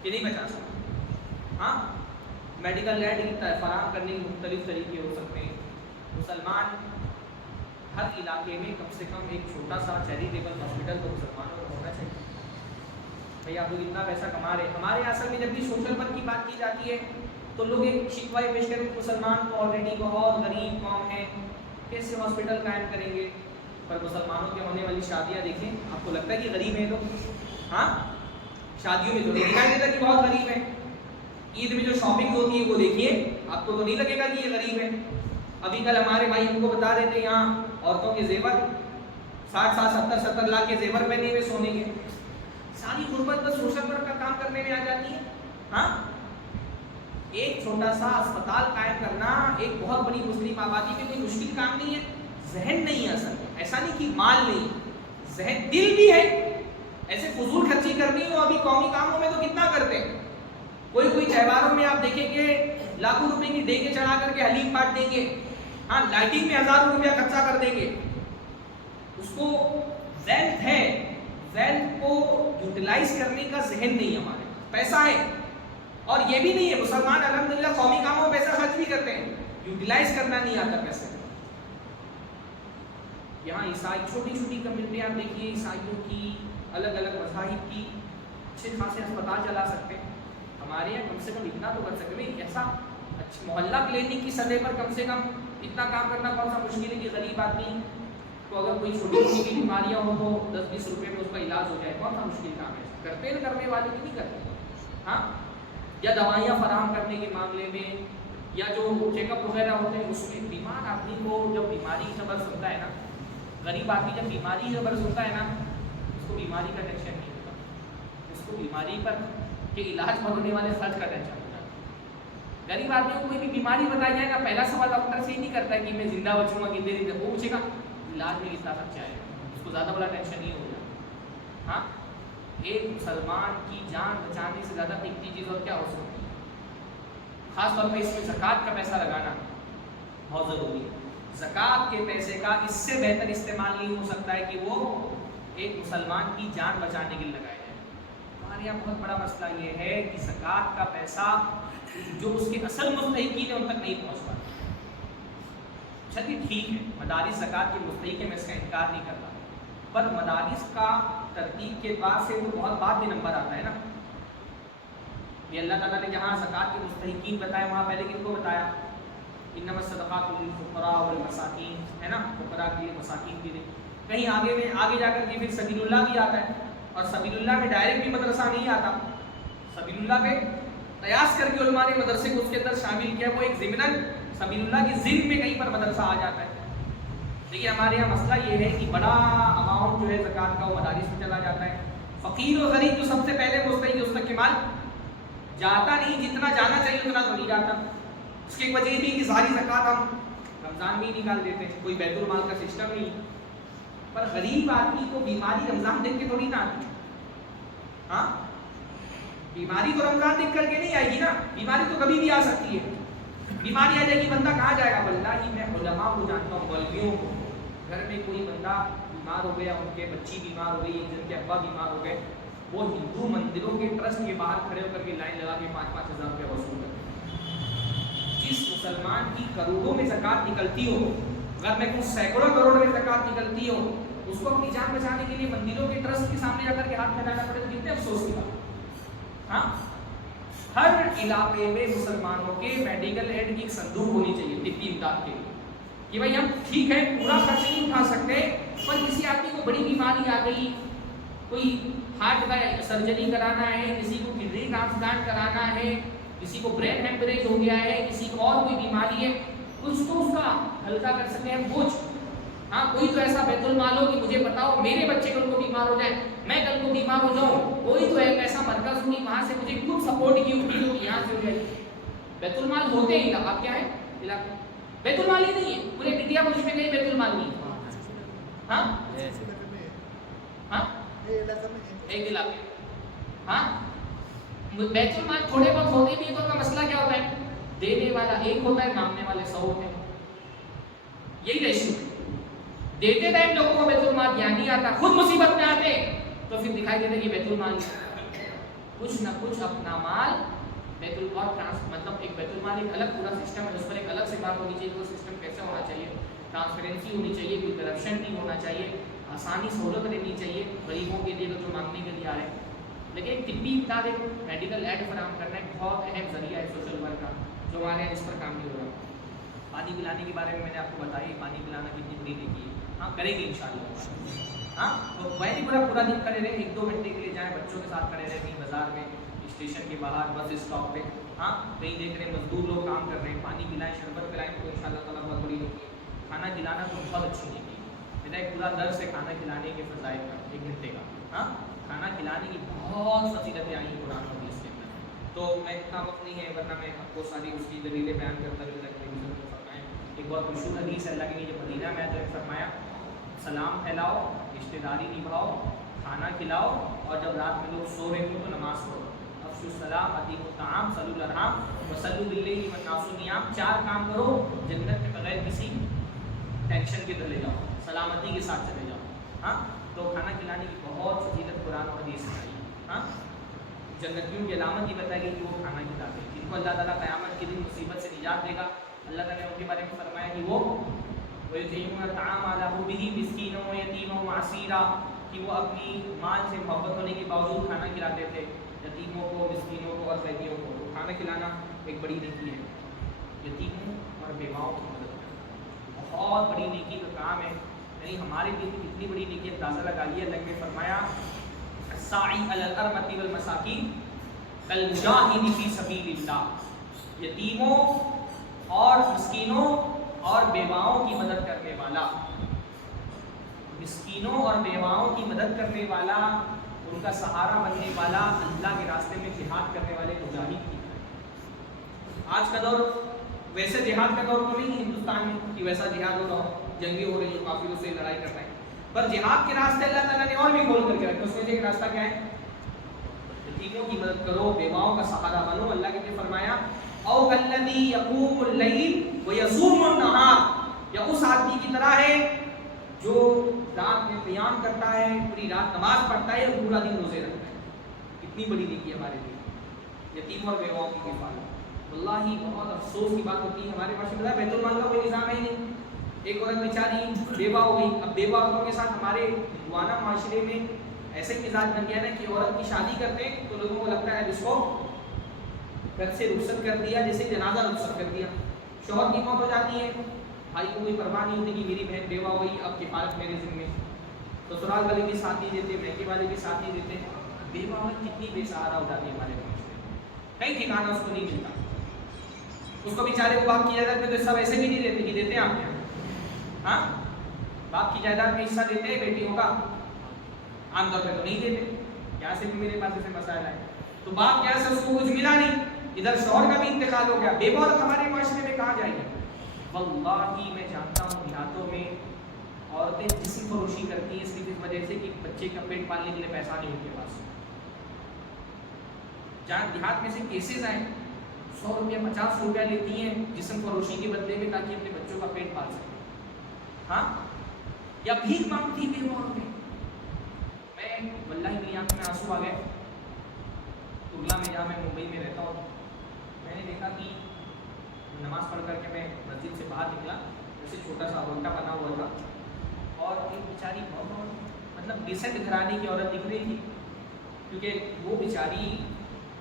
کہ نہیں بچا سکتے. ہاں میڈیکل ایڈ فراہم کرنے کے مختلف طریقے ہو سکتے ہیں. مسلمان ہر علاقے میں کم سے کم ایک چھوٹا سا چیریٹیبل ہاسپٹل تو مسلمانوں کو ہونا چاہیے. بھائی آپ لوگ اتنا پیسہ کما رہے ہیں, ہمارے اصل میں جب بھی سوشل ورک کی بات کی جاتی ہے تو لوگ ایک شکوہ پیش کریں کہ مسلمان تو آلریڈی بہت غریب قوم ہے, کیسے ہاسپٹل قائم کریں گے. پر مسلمانوں کے ہونے والی شادیاں دیکھیں, آپ کو لگتا ہے کہ غریب ہیں لوگ؟ ہاں شادیوں میں تو نہیں دکھائی دیتا کہ بہت غریب ہیں. عید میں جو شاپنگ ہوتی ہے وہ دیکھیے, آپ کو تو نہیں لگے گا کہ یہ غریب ہے. ابھی کل ہمارے بھائی ہم کو بتا رہے تھے یہاں عورتوں کے زیور 60-70 لاکھ کے زیور پہنے ہوئے سونے کے. ساری غربت بس سوشل ورک کا کام کرنے میں آ جاتی ہے. ہاں ایک چھوٹا سا اسپتال قائم کرنا ایک بہت بڑی مسلم آبادی میں کوئی مشکل کام نہیں ہے. ذہن نہیں ہے اصل, ایسا نہیں کہ مال نہیں, ذہن دل بھی ہے. ایسے فضول خرچی کرنی ہو, ابھی قومی کاموں میں تو کتنا کرتے ہیں. کوئی تہواروں میں آپ دیکھیں گے لاکھوں روپے کی ڈیگے چڑھا کر کے حلیم کاٹ دیں گے. ہاں لائٹنگ میں ہزاروں روپیہ خرچہ کر دیں گے. اس کو ویلتھ ہے, ویلتھ کو یوٹیلائز کرنے کا ذہن نہیں ہمارے. پیسہ ہے اور یہ بھی نہیں ہے, مسلمان الحمدللہ قومی کاموں میں پیسہ خرچ بھی کرتے ہیں, یوٹیلائز کرنا نہیں آتا پیسے. یہاں عیسائی چھوٹی چھوٹی کمیونٹی آپ دیکھیے, عیسائیوں کی الگ الگ مذاہب کی اچھے خاصے اسپتال چلا سکتے ہیں. ہمارے یہاں کم سے کم اتنا تو کر سکتے ہیں. ایسا محلہ کلینک کی سطح پر کم سے کم اتنا کام کرنا کون سا مشکل ہے کہ غریب آدمی کو اگر کوئی چھوٹی چھوٹی بیماریاں ہوں تو 10-20 روپے میں اس کا علاج ہو جائے, کون سا مشکل کام ہے. کرتے ہیں کرنے والے بھی نہیں کرتے. ہاں یا دوائیاں فراہم کرنے کے معاملے میں یا جو چیک اپ وغیرہ ہوتے ہیں اس میں بیمار آدمی کو جب بیماری خبر سنتا ہے نا, غریب آدمی جب بیماری خبر سنتا ہے نا, اس کو بیماری کا ٹینشن نہیں ہوتا, اس کو بیماری پر کہ علاج پر ہونے والے خرچ کا ٹینشن ہوتا ہے. غریب آدمی کو کوئی بھی بیماری بتائی جائے نا, پہلا سوال ڈاکٹر سے ہی نہیں کرتا ہے کہ میں زندہ بچوں گا کتنے دن, وہ پوچھے گا علاج میں کتنا خرچہ آئے گا, اس کو زیادہ بڑا ٹینشن نہیں ہوگا. ہاں ایک مسلمان کی جان بچانے سے زیادہ قیمتی چیز اور کیا ہو سکتی ہے. خاص طور پہ اس میں زکوٰۃ کا پیسہ لگانا بہت ضروری ہے. زکوٰۃ کے پیسے کا اس سے بہتر استعمال نہیں ہو سکتا ہے کہ وہ ایک مسلمان کی جان بچانے کے لیے لگائے جائیں. ہمارے یہاں بہت بڑا مسئلہ یہ ہے کہ زکوٰۃ کا پیسہ جو اس کے اصل مستحقین ہیں ان تک نہیں پہنچ پاتا. چلیے ٹھیک ہے، مدارس زکوٰۃ کے مستحق ہیں، میں اس کا انکار نہیں کرتا، پر مدارس کا ترتیب کے بعد سے تو بہت بعد میں نمبر آتا ہے نا. یہ اللہ تعالیٰ نے جہاں زکوٰۃ کے مستحقین بتائے وہاں پہلے کن کو بتایا؟ انما الصدقات للفقراء والمساکین، ہے نا، فقراء کے لیے، مساکین کے لیے. کہیں آگے جا کر کے پھر سبیل اللہ بھی آتا ہے، اور سبیل اللہ میں ڈائریکٹ بھی مدرسہ نہیں آتا. سبیل اللہ میں قیاس کر کے علماء نے مدرسے کو اس کے اندر شامل کیا، وہ ایک ضمناً سبیل اللہ کی ضمن میں کہیں پر مدرسہ آ جاتا ہے. دیکھیے ہمارے یہاں مسئلہ یہ ہے کہ بڑا اماؤنٹ جو ہے زکوٰۃ کا وہ مدارس میں چلا جاتا ہے. فقیر و غریب جو سب سے پہلے مستحق ہے اس تک مال جاتا نہیں، جتنا جانا چاہیے اتنا تو نہیں جاتا. اس کی ایک وجہ یہ بھی کہ ساری زکوٰۃ ہم رمضان میں ہی نکال دیتے ہیں، کوئی بیت المال کا سسٹم نہیں. پر غریب آدمی کو بیماری رمضان دیکھ کے تھوڑی نہ آتی. ہاں، بیماری تو رمضان دیکھ کر کے نہیں آئے گی نا، بیماری تو کبھی بھی آ سکتی ہے. بیماری آ جائے گی، بندہ کہاں جائے گا؟ واللہ میں علماء کو جانتا ہوں، مولویوں کو، گھر میں کوئی بندہ بیمار ہو گیا، ان کے بچی بیمار ہو گئی، ایک جن کے ابا بیمار ہو گئے، وہ ہندو مندروں کے ٹرسٹ کے باہر کھڑے ہو کر کے لائن لگا کے 5-5 ہزار روپیہ وصول کرتے ہیں. جس مسلمان کی کروڑوں میں زکوٰۃ نکلتی ہو، اگر میں کچھ سینکڑوں کروڑ میں زکوٰۃ نکلتی ہو، اس کو اپنی جان بچانے کے لیے مندروں کے ٹرسٹ کے سامنے جا کر کے ہاتھ پھیلانا پڑے تو کتنے افسوس کی بات. ہاں، ہر علاقے میں مسلمانوں کے میڈیکل ایڈ کی ایک صندوق ہونی چاہیے طبی امداد کے لیے، کہ بھائی ہم ٹھیک ہے پورا خرچ نہیں اٹھا سکتے، پر کسی آدمی کو بڑی بیماری آ گئی، کوئی ہارٹ کا سرجری کرانا ہے، کسی کو کڈنی ٹرانسپلانٹ کرانا ہے، کسی کو برین ہیمریج ہو گیا ہے، کسی کو اور کوئی بیماری ہے، کچھ تو اس کا ہلکا کر سکتے ہیں بوجھ. ہاں، کوئی تو ایسا بیت المال ہو کہ مجھے بتاؤ میرے بچے کل کو بیمار ہو جائے، میں کل کو بیمار ہو جاؤں، کوئی تو ایک ایسا مرکز ہو کہ وہاں سے مجھے خود سپورٹ کی امید ہو کہ یہاں سے ہو جائے. بیت المال ہوتے ہی اب کیا ہے علاقے بیت المال ہی نہیں ہے، پورے انڈیا ملک میں کہیں بیت المال نہیں ہے. ہاں ہاں، ایک علاقے. ہاں، بیت المال تھوڑے بہت ہوتے بھی تو کا مسئلہ کیا ہوتا ہے؟ دینے والا ایک ہوتا ہے، مانگنے والے 100 ہوتے ہیں. یہی ریشو ہے. دیتے ٹائم لوگوں کو بیت المال دھیان نہیں آتا، خود مصیبت میں آتے تو پھر دکھائی دیتا کہ بیت المال کچھ نہ کچھ اپنا مال بیت المال مطلب ایک بیت المال ایک الگ پورا سسٹم ہے، اس پر ایک الگ سے بات ہونی چاہیے. وہ سسٹم کیسے ہونا چاہیے؟ ٹرانسپیرنسی ہونی چاہیے، کوئی کرپشن نہیں ہونا چاہیے، آسانی سہولت رہنی چاہیے غریبوں کے لیے جو مانگنے کے لیے آ رہے ہیں. لیکن ایک طبی امداد، ایک میڈیکل ایڈ فراہم کرنا ایک بہت اہم ذریعہ ہے سوشل ورک کا، جو ہمارے یہاں اس پر کام نہیں ہو رہا. پانی پلانے کے بارے میں نے آپ کو بتایا، پانی پلانا کتنی بڑی نیکی ہے. ہاں، کریں گے انشاءاللہ. ہاں، تو میں نہیں پورا دن کرے رہے، 1-2 گھنٹے کے لیے جائیں، بچوں کے ساتھ کرے رہے، کہیں بازار میں، اسٹیشن کے باہر، بس اسٹاپ پہ، ہاں کہیں دیکھ رہے ہیں مزدور لوگ کام کر رہے ہیں، پانی پلائیں، شربت پلائیں، تو انشاءاللہ تعالیٰ بہت بڑی نیکی ہے. کھانا کھلانا تو بہت اچھی نیکی ہے. میرا ایک پورا درس ہے کھانا کھلانے کے فضائل کا، 1 گھنٹے کا. ہاں، کھانا کھلانے کی بہت فضیلتیں آئی ہیں قرآن و حدیث کے اندر. تو میں اتنا وقت نہیں ہے، ورنہ میں آپ کو ساری اس کی دلیلیں بیان کرتا رہتا. ایک بہت مشہور حدیث ہے، اللہ کے جب مدینہ میں تو فرمایا سلام پھیلاؤ، رشتہ داری نبھاؤ، کھانا کھلاؤ، اور جب رات میں لوگ سو رہے ہوں تو نماز پڑھو. افشوا السلام، اطیعوا الطعام، صلوا الارحام، وصلوا باللیل والناس نیام. 4 کام کرو، جنت میں بغیر کسی ٹینشن کے چلے جاؤ، سلامتی کے ساتھ چلے جاؤ. ہاں، تو کھانا کھلانے کی بہت فضیلت قرآن و حدیث میں آئی. ہاں، جنتیوں کی علامت یہ بتائی گئی کہ وہ کھانا کھلاتے ہیں، جن کو اللہ تعالیٰ قیامت کے دن مصیبت سے نجات دے گا. اللہ تعالیٰ نے ان کے بارے میں فرمایا کہ وہ وَيُطْعِمُونَ الطَّعَامَ عَلَىٰ حُبِّهِ مِسْكِينًا وَيَتِيمًا وَأَسِيرًا، کہ وہ اپنی مال سے محبت ہونے کے باوجود کھانا کھلاتے تھے یتیموں کو، مسکینوں کو اور قیدیوں کو. کھانا کھلانا ایک بڑی نیکی ہے. یتیموں اور بیواؤں کی مدد کرنا بہت بڑی نیکی کا کام ہے. یعنی ہمارے دل میں کتنی بڑی نیکی اندازہ لگائیے. اللہ نے فرمایا الساعی علی الارملۃ والمساکین کالمجاہد فی سبیل اللہ، یتیموں اور مسکینوں اور بیواؤں کی مدد کرنے والا، مسکینوں اور بیواؤں کی مدد کرنے والا، ان کا سہارا بننے والا، اللہ کے راستے میں جہاد کرنے والے مجاہد کی طرح. آج کا دور ویسے جہاد کا دور تو نہیں ہے ہندوستان میں کہ ویسا جہاد ہو رہا ہو، جنگی ہو رہی ہے، کافروں سے لڑائی کر رہے ہیں، پر جہاد کے راستے اللہ تعالیٰ نے اور بھی کھول کر کے رکھے. اس میں سے ایک راستہ کیا ہے؟ یتیموں کی مدد کرو، بیواؤں کا سہارا بنو. اللہ کے نے فرمایا او کلذی یقوم اللیل ویصوم النہار، یا اس آدمی کی طرح ہے جو رات میں قیام کرتا ہے، پوری رات نماز پڑھتا ہے اور پورا دن روزے رکھتا ہے، کتنی بڑی نیکی ہمارے لیے، یتیم اور بیواؤں کی کفالت۔ واللہ بہت افسوس کی بات ہوتی ہے ہمارے پاس میں بیت المال کا کوئی نظام ہے ہی نہیں۔ ایک عورت بیچاری بیوہ ہو گئی، اب بیوہ عورتوں کے ساتھ ہمارے ہندوانہ معاشرے میں ایسے مزاج بن گیا نا کہ عورت کی شادی کرتے ہیں تو لوگوں کو لگتا ہے جس کو گھر سے رخصت کر دیا، جیسے جنازہ رخصت کر دیا، شوہر کی موت ہو جاتی ہے، بھائی کو کوئی پرواہ نہیں ہوتی کہ میری بہن بیوہ ہوئی، اب کفالت میرے ذمے، سسرال والے بھی ساتھ نہیں دیتے، میکے والے بھی ساتھ نہیں دیتے، بیوہ عورت کتنی بے سہارا ہو جاتی ہے ہمارے معاشرے میں، کہیں ٹھکانا اس کو نہیں ملتا، اس کو بیچارے کو باپ کی جائیداد میں تو سب ایسے بھی نہیں دیتے کہ دیتے ہیں آپ کیا؟ ہاں، باپ کی جائیداد میں حصہ دیتے ہیں بیٹیوں کا؟ عام طور پہ تو نہیں دیتے، یہاں سے بھی میرے پاس ایسے مسائل آئے، تو باپ کیا سے اس کو کچھ ملا نہیں، ادھر شوہر کا بھی انتقال ہو گیا، بیوہ عورت ہمارے معاشرے میں کہاں جائے گی؟ واللہ میں جانتا ہوں دیہاتوں میں عورتیں جسم فروشی کرتی ہیں صرف اس وجہ سے کہ بچے کا پیٹ پالنے کے لیے پیسہ نہیں ان کے پاس، جہاں دیہات میں سے کیسز آئے 100 روپیہ 50 روپیہ لیتی ہیں جسم فروشی کے بدلے میں تاکہ اپنے بچوں کا پیٹ پال سکیں، ہاں، یا بھیک مانگتی ہے بیوہ عورتیں۔ میں واللہ میری آنکھ میں آنسو آ گئے، ترلا میں جہاں میں ممبئی میں رہتا ہوں، میں نے دیکھا کہ نماز پڑھ کر کے میں مسجد سے باہر نکلا، جیسے چھوٹا سا ہوٹا بنا ہوا تھا، اور ایک بیچاری بہت مطلب ڈیسنٹ گھرانے کی عورت دکھ رہی تھی، کیونکہ وہ بیچاری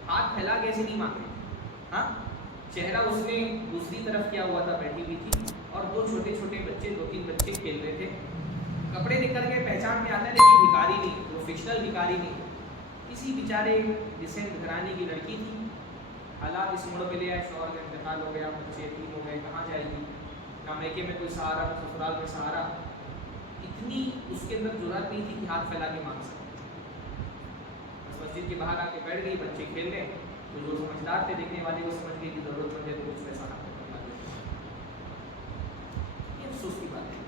ہاتھ پھیلا کے ایسے نہیں مانگتی، ہاں، چہرہ اس نے دوسری طرف کیا ہوا تھا، بیٹھی ہوئی تھی، اور 2 چھوٹے چھوٹے بچے 2-3 بچے کھیل رہے تھے، کپڑے نکل کے پہچان میں آتے ہیں لیکن بھکاری نہیں، پروفیشنل بھکاری نہیں، کسی بیچارے ڈیسنٹ گھرانے کی لڑکی تھی، حالات اس موڑ پہ لے آئے، شوہر کا انتقال ہو گیا، بچے یتیم ہو گئے، کہاں جائے گی، نہ میکے میں کوئی سہارا، نہ سسرال میں سہارا، اتنی اس کے اندر جرات نہیں تھی کہ ہاتھ پھیلا کے مانگ سکے، بس مسجد کے باہر آ کے بیٹھ گئی، بچے کھیل رہے، تو جو سمجھدار تھے دیکھنے والے وہ سمجھ گئے کہ ضرورت مند ہے تو کچھ پیسہ نہ کرنا دے، یہ افسوس کی بات ہے۔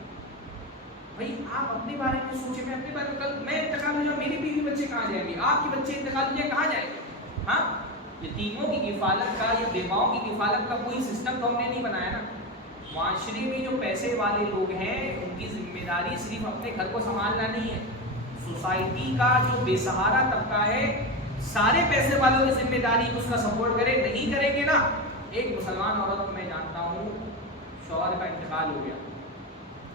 بھائی آپ اپنے بارے میں سوچیں، میں اپنے بارے میں، کل میں انتقال ہو جاؤں میری بیوی بچے کہاں جائیں گے، آپ کے بچے انتقال ہو جائیں کہاں جائیں گے؟ ہاں، یتیموں کی کفالت کا یا بیواؤں کی کفالت کا کوئی سسٹم تو ہم نے نہیں بنایا نا، معاشرے میں جو پیسے والے لوگ ہیں ان کی ذمہ داری صرف اپنے گھر کو سنبھالنا نہیں ہے، سوسائٹی کا جو بے سہارا طبقہ ہے سارے پیسے والوں کی ذمہ داری اس کا سپورٹ کرے، نہیں کریں گے نا۔ ایک مسلمان عورت کو میں جانتا ہوں، شوہر کا انتقال ہو گیا،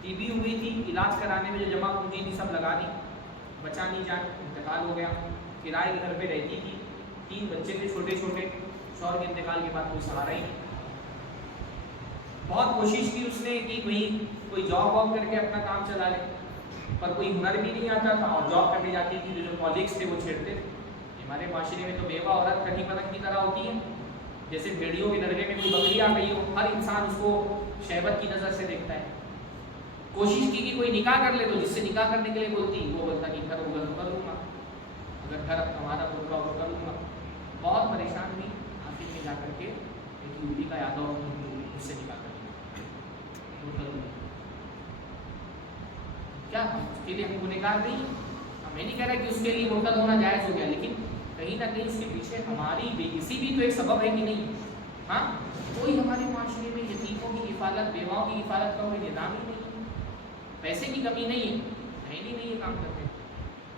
ٹی بی ہوئی تھی، علاج کرانے میں جو جمع پونجی تھی سب لگا دی، بچا نہیں جائے، انتقال ہو گیا، کرائے کے گھر پہ رہتی تھی، 3 بچے تھے چھوٹے چھوٹے، شوہر کے انتقال کے بعد کوئی سہارا ہی نہیں، بہت کوشش کی اس نے کہ کوئی جاب واب کر کے اپنا کام چلا لے، پر کوئی ہنر بھی نہیں آتا تھا، اور جاب کرنے جاتی تھی جو کالیگس تھے وہ چھیڑتے تھے۔ ہمارے معاشرے میں تو بیوہ عورت کٹی پتنگ کی طرح ہوتی ہے، جیسے بھیڑیوں کے درگے میں کوئی بکری آ گئی ہو، ہر انسان اس کو شہوت کی نظر سے دیکھتا ہے۔ کوشش کی کہ کوئی نکاح کر لے، تو جس سے نکاح کرنے کے لیے بولتی وہ بولتا کہ گھر ہوگا تو کر لوں گا، اگر گھر ہمارا ہوگا وہ کر لوں گا، بہت پریشان ہوئی، آخر میں جا کر کے ایک یوپی کا یادو اس سے نکاح کر لیا، کیا اس کے لیے ہم گنہگار نہیں، میں نہیں کہہ رہا کہ اس کے لیے مرتد ہونا جائز ہو گیا، لیکن کہیں نہ کہیں اس کے پیچھے ہماری بے حسی بھی تو ایک سبب ہے کہ نہیں؟ ہاں، کوئی ہمارے معاشرے میں یتیموں کی حفاظت، بیواؤں کی حفاظت کا کوئی نظام ہی نہیں ہے، پیسے کی کمی نہیں ہے نہیں یہ کام کرتے۔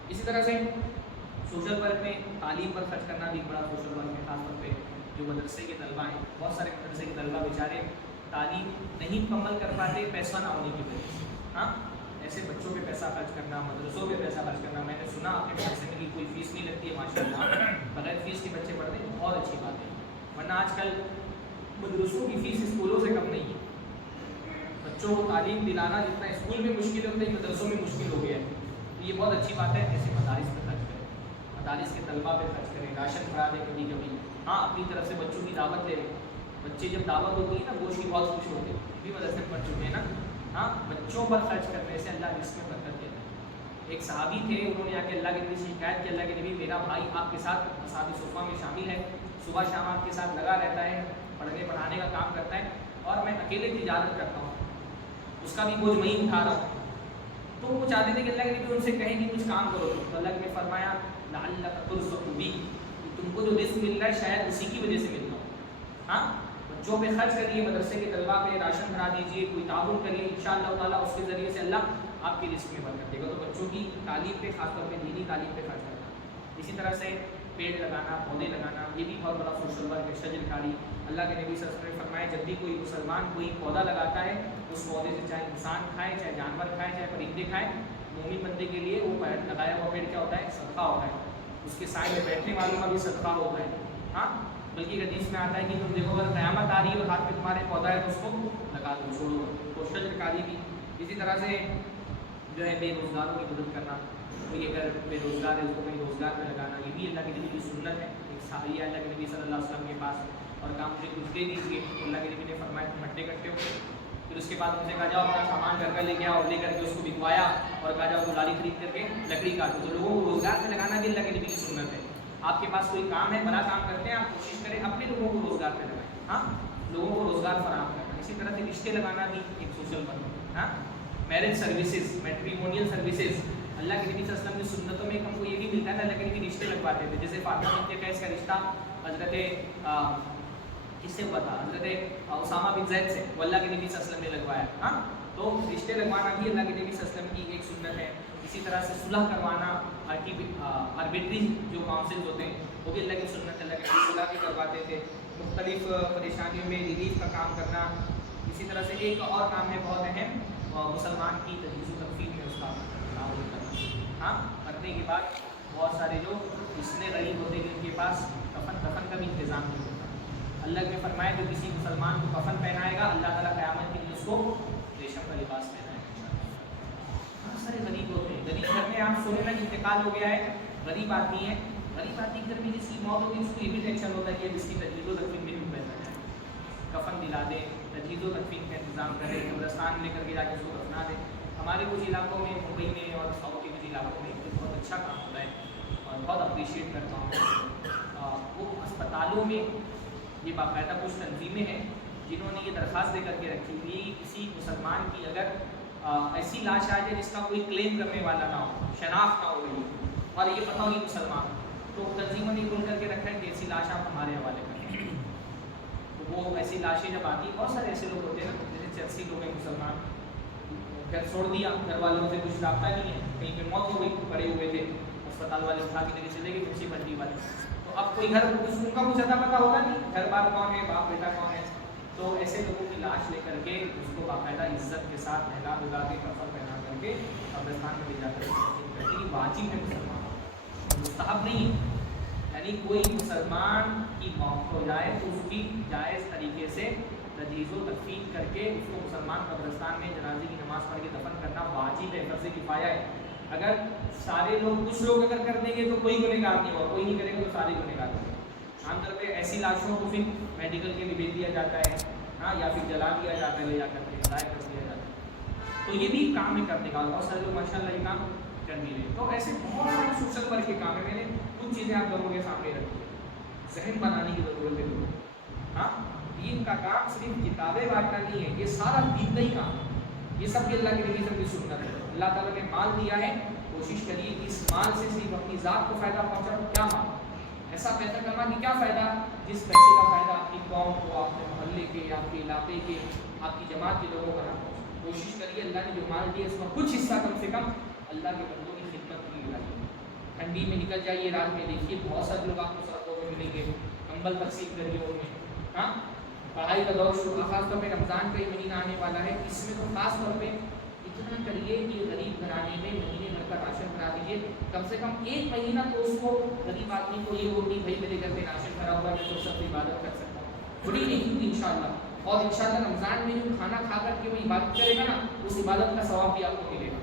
اسی طرح سے سوشل ورک میں تعلیم پر خرچ کرنا بھی بڑا سوشل ورک میں، خاص طور پہ جو مدرسے کے طلبہ ہیں، بہت سارے مدرسے کے طلبہ بیچارے تعلیم نہیں مکمل کر پاتے پیسہ نہ ہونے کی وجہ سے، ہاں، ایسے بچوں پہ پیسہ خرچ کرنا، مدرسوں پہ پیسہ خرچ کرنا، میں نے سنا اپنے مدرسے میں کوئی فیس نہیں لگتی ہے ماشاءاللہ، بغیر فیس کے بچے پڑھتے ہیں، بہت اچھی بات ہے، ورنہ آج کل مدرسوں کی فیس اسکولوں سے کم نہیں ہے، بچوں کو تعلیم دلانا جتنا اسکول میں مشکل ہے اتنا ہی مدرسوں میں مشکل ہو گیا ہے، تو یہ بہت اچھی بات ہے، ایسے مدارس پہ خرچ کریں، مدارس کے طلبہ پہ خرچ کریں، راشن پڑھا دیں کبھی کبھی، ہاں، اپنی طرف سے بچوں کی دعوت لے لیں، بچے جب دعوت ہوتی ہے نا گوشت کی بہت خوش ہوتے ہیں، بھی مدرسے میں پڑھ چکے ہیں نا، ہاں، بچوں پر خرچ کرنے سے اللہ رزق میں برکت دیتا ہے۔ ایک صحابی تھے، انہوں نے آ کے اللہ کے نبی سے شکایت کی، اللہ کے نبی میرا بھائی آپ کے ساتھ اصحاب صفہ میں شامل ہے، صبح شام آپ کے ساتھ لگا رہتا ہے، پڑھنے پڑھانے کا کام کرتا ہے، اور میں اکیلے تجارت کرتا ہوں، اس کا بھی بوجھ میں اٹھا رہا ہوں، تو وہ چاہتے تھے کہ اللہ کے نبی ان سے کہیں کہ کچھ کام کرو، تو اللہ نے فرمایا لعلک ترزق بی، تم کو جو رزق مل رہا ہے شاید اسی کی وجہ سے مل رہا ہو، ہاں، بچوں پہ خرچ کریے، مدرسے کے طلباء پہ راشن بنا دیجیے، کوئی تعاون کریے، انشاءاللہ تعالیٰ اس کے ذریعے سے اللہ آپ کی رزق میں برکت دے گا۔ تو بچوں کی تعلیم پہ، خاص طور پہ دینی تعلیم پہ خرچ کرنا۔ اسی طرح سے پیڑ لگانا، پودے لگانا، یہ بھی بہت بڑا سوشل ورک ہے، شجر کاری۔ اللہ کے نبی صلی اللہ علیہ وسلم نے فرمایا جب بھی کوئی مسلمان کوئی پودا لگاتا ہے، اس پودے سے چاہے انسان کھائے، چاہے جانور کھائے، چاہے پرندے کھائیں، مومن بندے کے لیے وہ پیڑ لگایا ہوا پیڑ کیا ہوتا ہے؟ صدقہ ہوتا ہے، اس کے سائے میں بیٹھنے والوں کا بھی صدقہ ہوتا ہے۔ ہاں، بلکہ حدیث میں آتا ہے کہ تم دیکھو اگر قیامت آ رہی ہے اور ہاتھ میں تمہارے پودا ہے تو اس کو لگا دو، چھوڑو۔ تو شجر کاری بھی اسی طرح سے جو ہے بے روزگاروں کی مدد کرنا، کوئی اگر بے روزگار ہے اس کو کہیں روزگار میں لگانا، یہ بھی اللہ کے نبی کی سنت ہے۔ ایک صحابی ہے اللہ کے نبی صلی اللہ علیہ وسلم کے پاس اور کہا مجھے کچھ دے دیجیے، تو اللہ کے نبی نے فرمایا تم ہٹے کٹے ہو۔ پھر اس کے بعد ان سے کہا جاؤ اپنا سامان گھر کا لے کے آؤ، لے کر کے اس کو بکوایا اور کہا جاؤ گلاری خرید کر کے لکڑی کاٹو۔ تو لوگوں کو روزگار میں لگانا بھی اللہ کے نبی کی سنت ہے۔ آپ کے پاس کوئی کام ہے، بڑا کام کرتے ہیں، آپ کوشش کریں اپنے لوگوں کو روزگار پہ لگائیں۔ ہاں، لوگوں کو روزگار فراہم کرنا۔ اسی طرح سے رشتے لگانا بھی ایک سوشل ورک ہے۔ ہاں، میرج سروسز، میٹریمونیل سروسز، اللہ کے نبی صلی اللہ علیہ وسلم کی سنتوں میں ہم کو یہ بھی ملتا ہے نا، اللہ کے نبی رشتے لگواتے تھے۔ جیسے فاطمہ بنت قیس کا رشتہ حضرت کس سے ہوا تھا؟ حضرت اسامہ بن زید سے، وہ اللہ کے نبی صلی اللہ علیہ وسلم نے لگوایا۔ ہاں، تو رشتے لگوانا بھی اللہ کے نبی صلی اللہ علیہ وسلم کی ایک سنت ہے۔ اسی طرح سے صلح کروانا، آربیٹری جو کاؤنسل ہوتے ہیں وہ بھی اللہ کی سنت ہے، اللہ کے نبی صلح بھی کرواتے تھے۔ مختلف پریشانیوں میں ریلیف کا کام کرنا۔ اسی طرح سے ایک اور کام ہے بہت اہم، مسلمان کی تجہیز و تکفین میں اس کا تعاون کرنا۔ ہاں، مرنے کے بعد بہت سارے جو اتنے غریب ہوتے ہیں جن کے پاس کفن کا بھی انتظام نہیں ہوتا، اللہ نے فرمایا جو کسی مسلمان کو کفن پہنائے گا اللہ تعالیٰ قیامت کے لیے اس کو ریشم کا لباس پہنائے گا۔ بہت سارے غریب ہوتے ہیں، غریب گھر میں آپ سنیں نا کہ انتقال ہو گیا ہے، غریب آدمی ہے، غریب آدمی گھر میں جس کی موت ہوگی اس کو یہ بھی ٹینشن ہوتا ہے کہ جس کی تجہیز و تکفین میں بھی پیسہ جائے، کفن دلا دیں، تجہیز و تکفین کا انتظام کریں، قبرستان لے کر کے جا کے اس کو دفنا دیں۔ ہمارے کچھ علاقوں میں، ممبئی میں اور ساؤتھ کے کچھ علاقوں میں بہت اچھا کام ہوتا ہے اور بہت اپریشیٹ کرتا ہوں۔ وہ اسپتالوں میں یہ باقاعدہ کچھ تنظیمیں ہیں جنہوں نے یہ درخواست دے کر کے رکھی ہوئی کسی مسلمان کی اگر ایسی لاش آ جائے جس کا کوئی کلیم کرنے والا نہ ہو، شناخت نہ ہو رہی اور یہ پتہ ہو کہ مسلمان، تو تنظیموں نے کھول کر کے رکھا ہے کہ ایسی لاش آپ ہمارے حوالے کریں۔ تو وہ ایسی لاشیں جب آتی ہیں، بہت سارے ایسے لوگ ہوتے ہیں نا، جیسے چرسی لوگ ہیں مسلمان، گھر چھوڑ دیا، گھر والوں سے کچھ رابطہ نہیں ہے، کہیں پہ موت ہو گئی، پڑے ہوئے تھے، اسپتال والے اٹھا کے لے کے چلے گئے، کسی بنڈی والے، تو اب کوئی گھر ان کا کچھ زیادہ پتہ ہوگا نہیں، گھر بار کون ہے، باپ بیٹا کون ہے، تو ایسے لوگوں کی لاش لے کر کے اس کو باقاعدہ عزت کے ساتھ نہلا دھلا کے کفن پہنا کر کے قبرستان میں لے جا کر کے واجب ہے مسلمان، مستحب نہیں ہے۔ یعنی کوئی مسلمان کی موت ہو جائے تو اس کی جائز طریقے سے تجہیز و تکفین کر کے اس کو مسلمان قبرستان میں جنازے کی نماز پڑھ کے دفن کرنا واجب ہے، فرض کفایہ ہے۔ اگر سارے لوگ، کچھ لوگ اگر کر دیں گے تو کوئی گنہگار نہیں ہوگا، کوئی نہیں کرے گا تو سارے گنہگار ہوں گے۔ عام طور پہ ایسی لاشوں کو پھر میڈیکل کے لیے بھیج دیا جاتا ہے، ہاں، یا پھر جلا دیا جاتا ہے، لے جا کر کے ضائع کر دیا جاتا ہے۔ تو یہ بھی کام ہے کرنے کا، بہت سارے لوگ ماشاء اللہ یہ کام کر بھی رہے ہیں۔ تو ایسے بہت سارے سوشل ورک کے کام ہے، میں نے کچھ چیزیں آپ لوگوں کے سامنے رکھی ہیں، ذہن بنانے کی ضرورت ہے لوگوں کو۔ ہاں، دین کا کام صرف کتابیں بانٹنا نہیں ہے، یہ سارا دین کا ہی کام ہے، یہ سب بھی اللہ کے نبی کی سنت ہے۔ اللہ تعالیٰ نے مال دیا ہے، کوشش کریے کہ اس مال سے صرف اپنی ذات کو فائدہ پہنچاؤ۔ کیا مال؟ ایسا پیسہ کما کہ کیا فائدہ؟ جس پیسے کا فائدہ آپ کی قوم کو، آپ کے محلے کے، آپ کے علاقے کے، آپ کی جماعت کے لوگوں کا نہ پہنچے۔ کوشش کریے اللہ نے جو مال دیا اس کا کچھ حصہ کم سے کم اللہ کے بندوں کی خدمت کے لیے لگائیے۔ ٹھنڈی میں نکل جائیے، رات میں دیکھیے بہت سارے لوگ آپ کو سڑکوں میں ملیں گے، کمبل تقسیم کریے ان میں۔ ہاں، پڑھائی کا دور شروع، خاص طور پہ رمضان کا یہ مہینہ آنے والا ہے، اس میں تو خاص طور پہ اتنا کریے کہ غریب گھرانے میں مہینے بھر کا راشن بنا دیجیے، کم سے کم ایک مہینہ تو اس کو غریب آدمی کو یہ ہوگی بھائی میرے گھر میں راشن بھرا ہوا ہے، میں تو سب عبادت کر سکتا ہوں، بڑی نہیں ہوگی انشاءاللہ۔ اور انشاءاللہ رمضان میں جو کھانا کھا کر کے وہ عبادت کرے گا نا، اس عبادت کا ثواب بھی آپ کو ملے گا۔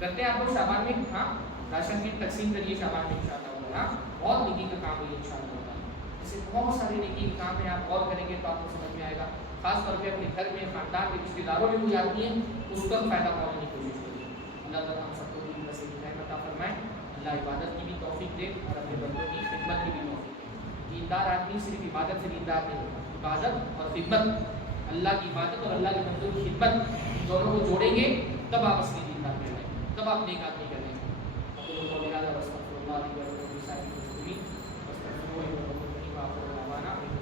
کرتے ہیں آپ لوگ شعبان میں؟ ہاں، راشن کی تقسیم کریے شعبان میں انشاءاللہ، ہاں، بہت نیکی کا کام ہے انشاءاللہ۔ ایسے بہت سارے نیکی کے کام ہیں، آپ غور کریں گے تو آپ کو سمجھ میں آئے گا۔ خاص طور پہ اپنے گھر میں، خاندان کے رشتے داروں میں کوئی آدمی ہے اس کا فائدہ پہنچانے کی کوشش کریے۔ اللہ تعالیٰ ہم سب کو بھی نصیب رحمت عطا فرمائے، اللہ عبادت کی بھی توفیق دے اور اپنے بندوں کی خدمت کی بھی توفیق دے۔ دیندار آدمی صرف عبادت سے دیندار نہیں ہوتا، عبادت اور خدمت، اللہ کی عبادت اور اللہ کے بندوں کی خدمت دونوں کو جوڑیں گے تب آپ اصلی دیندار کہلائیں گے، تب آپ نیک آدمی کہلائیں گے۔ اقول قولی ھذا واستغفر اللہ لي ولکم ولسائر المسلمین واستغفروہ انہ هو الغفور الرحیم۔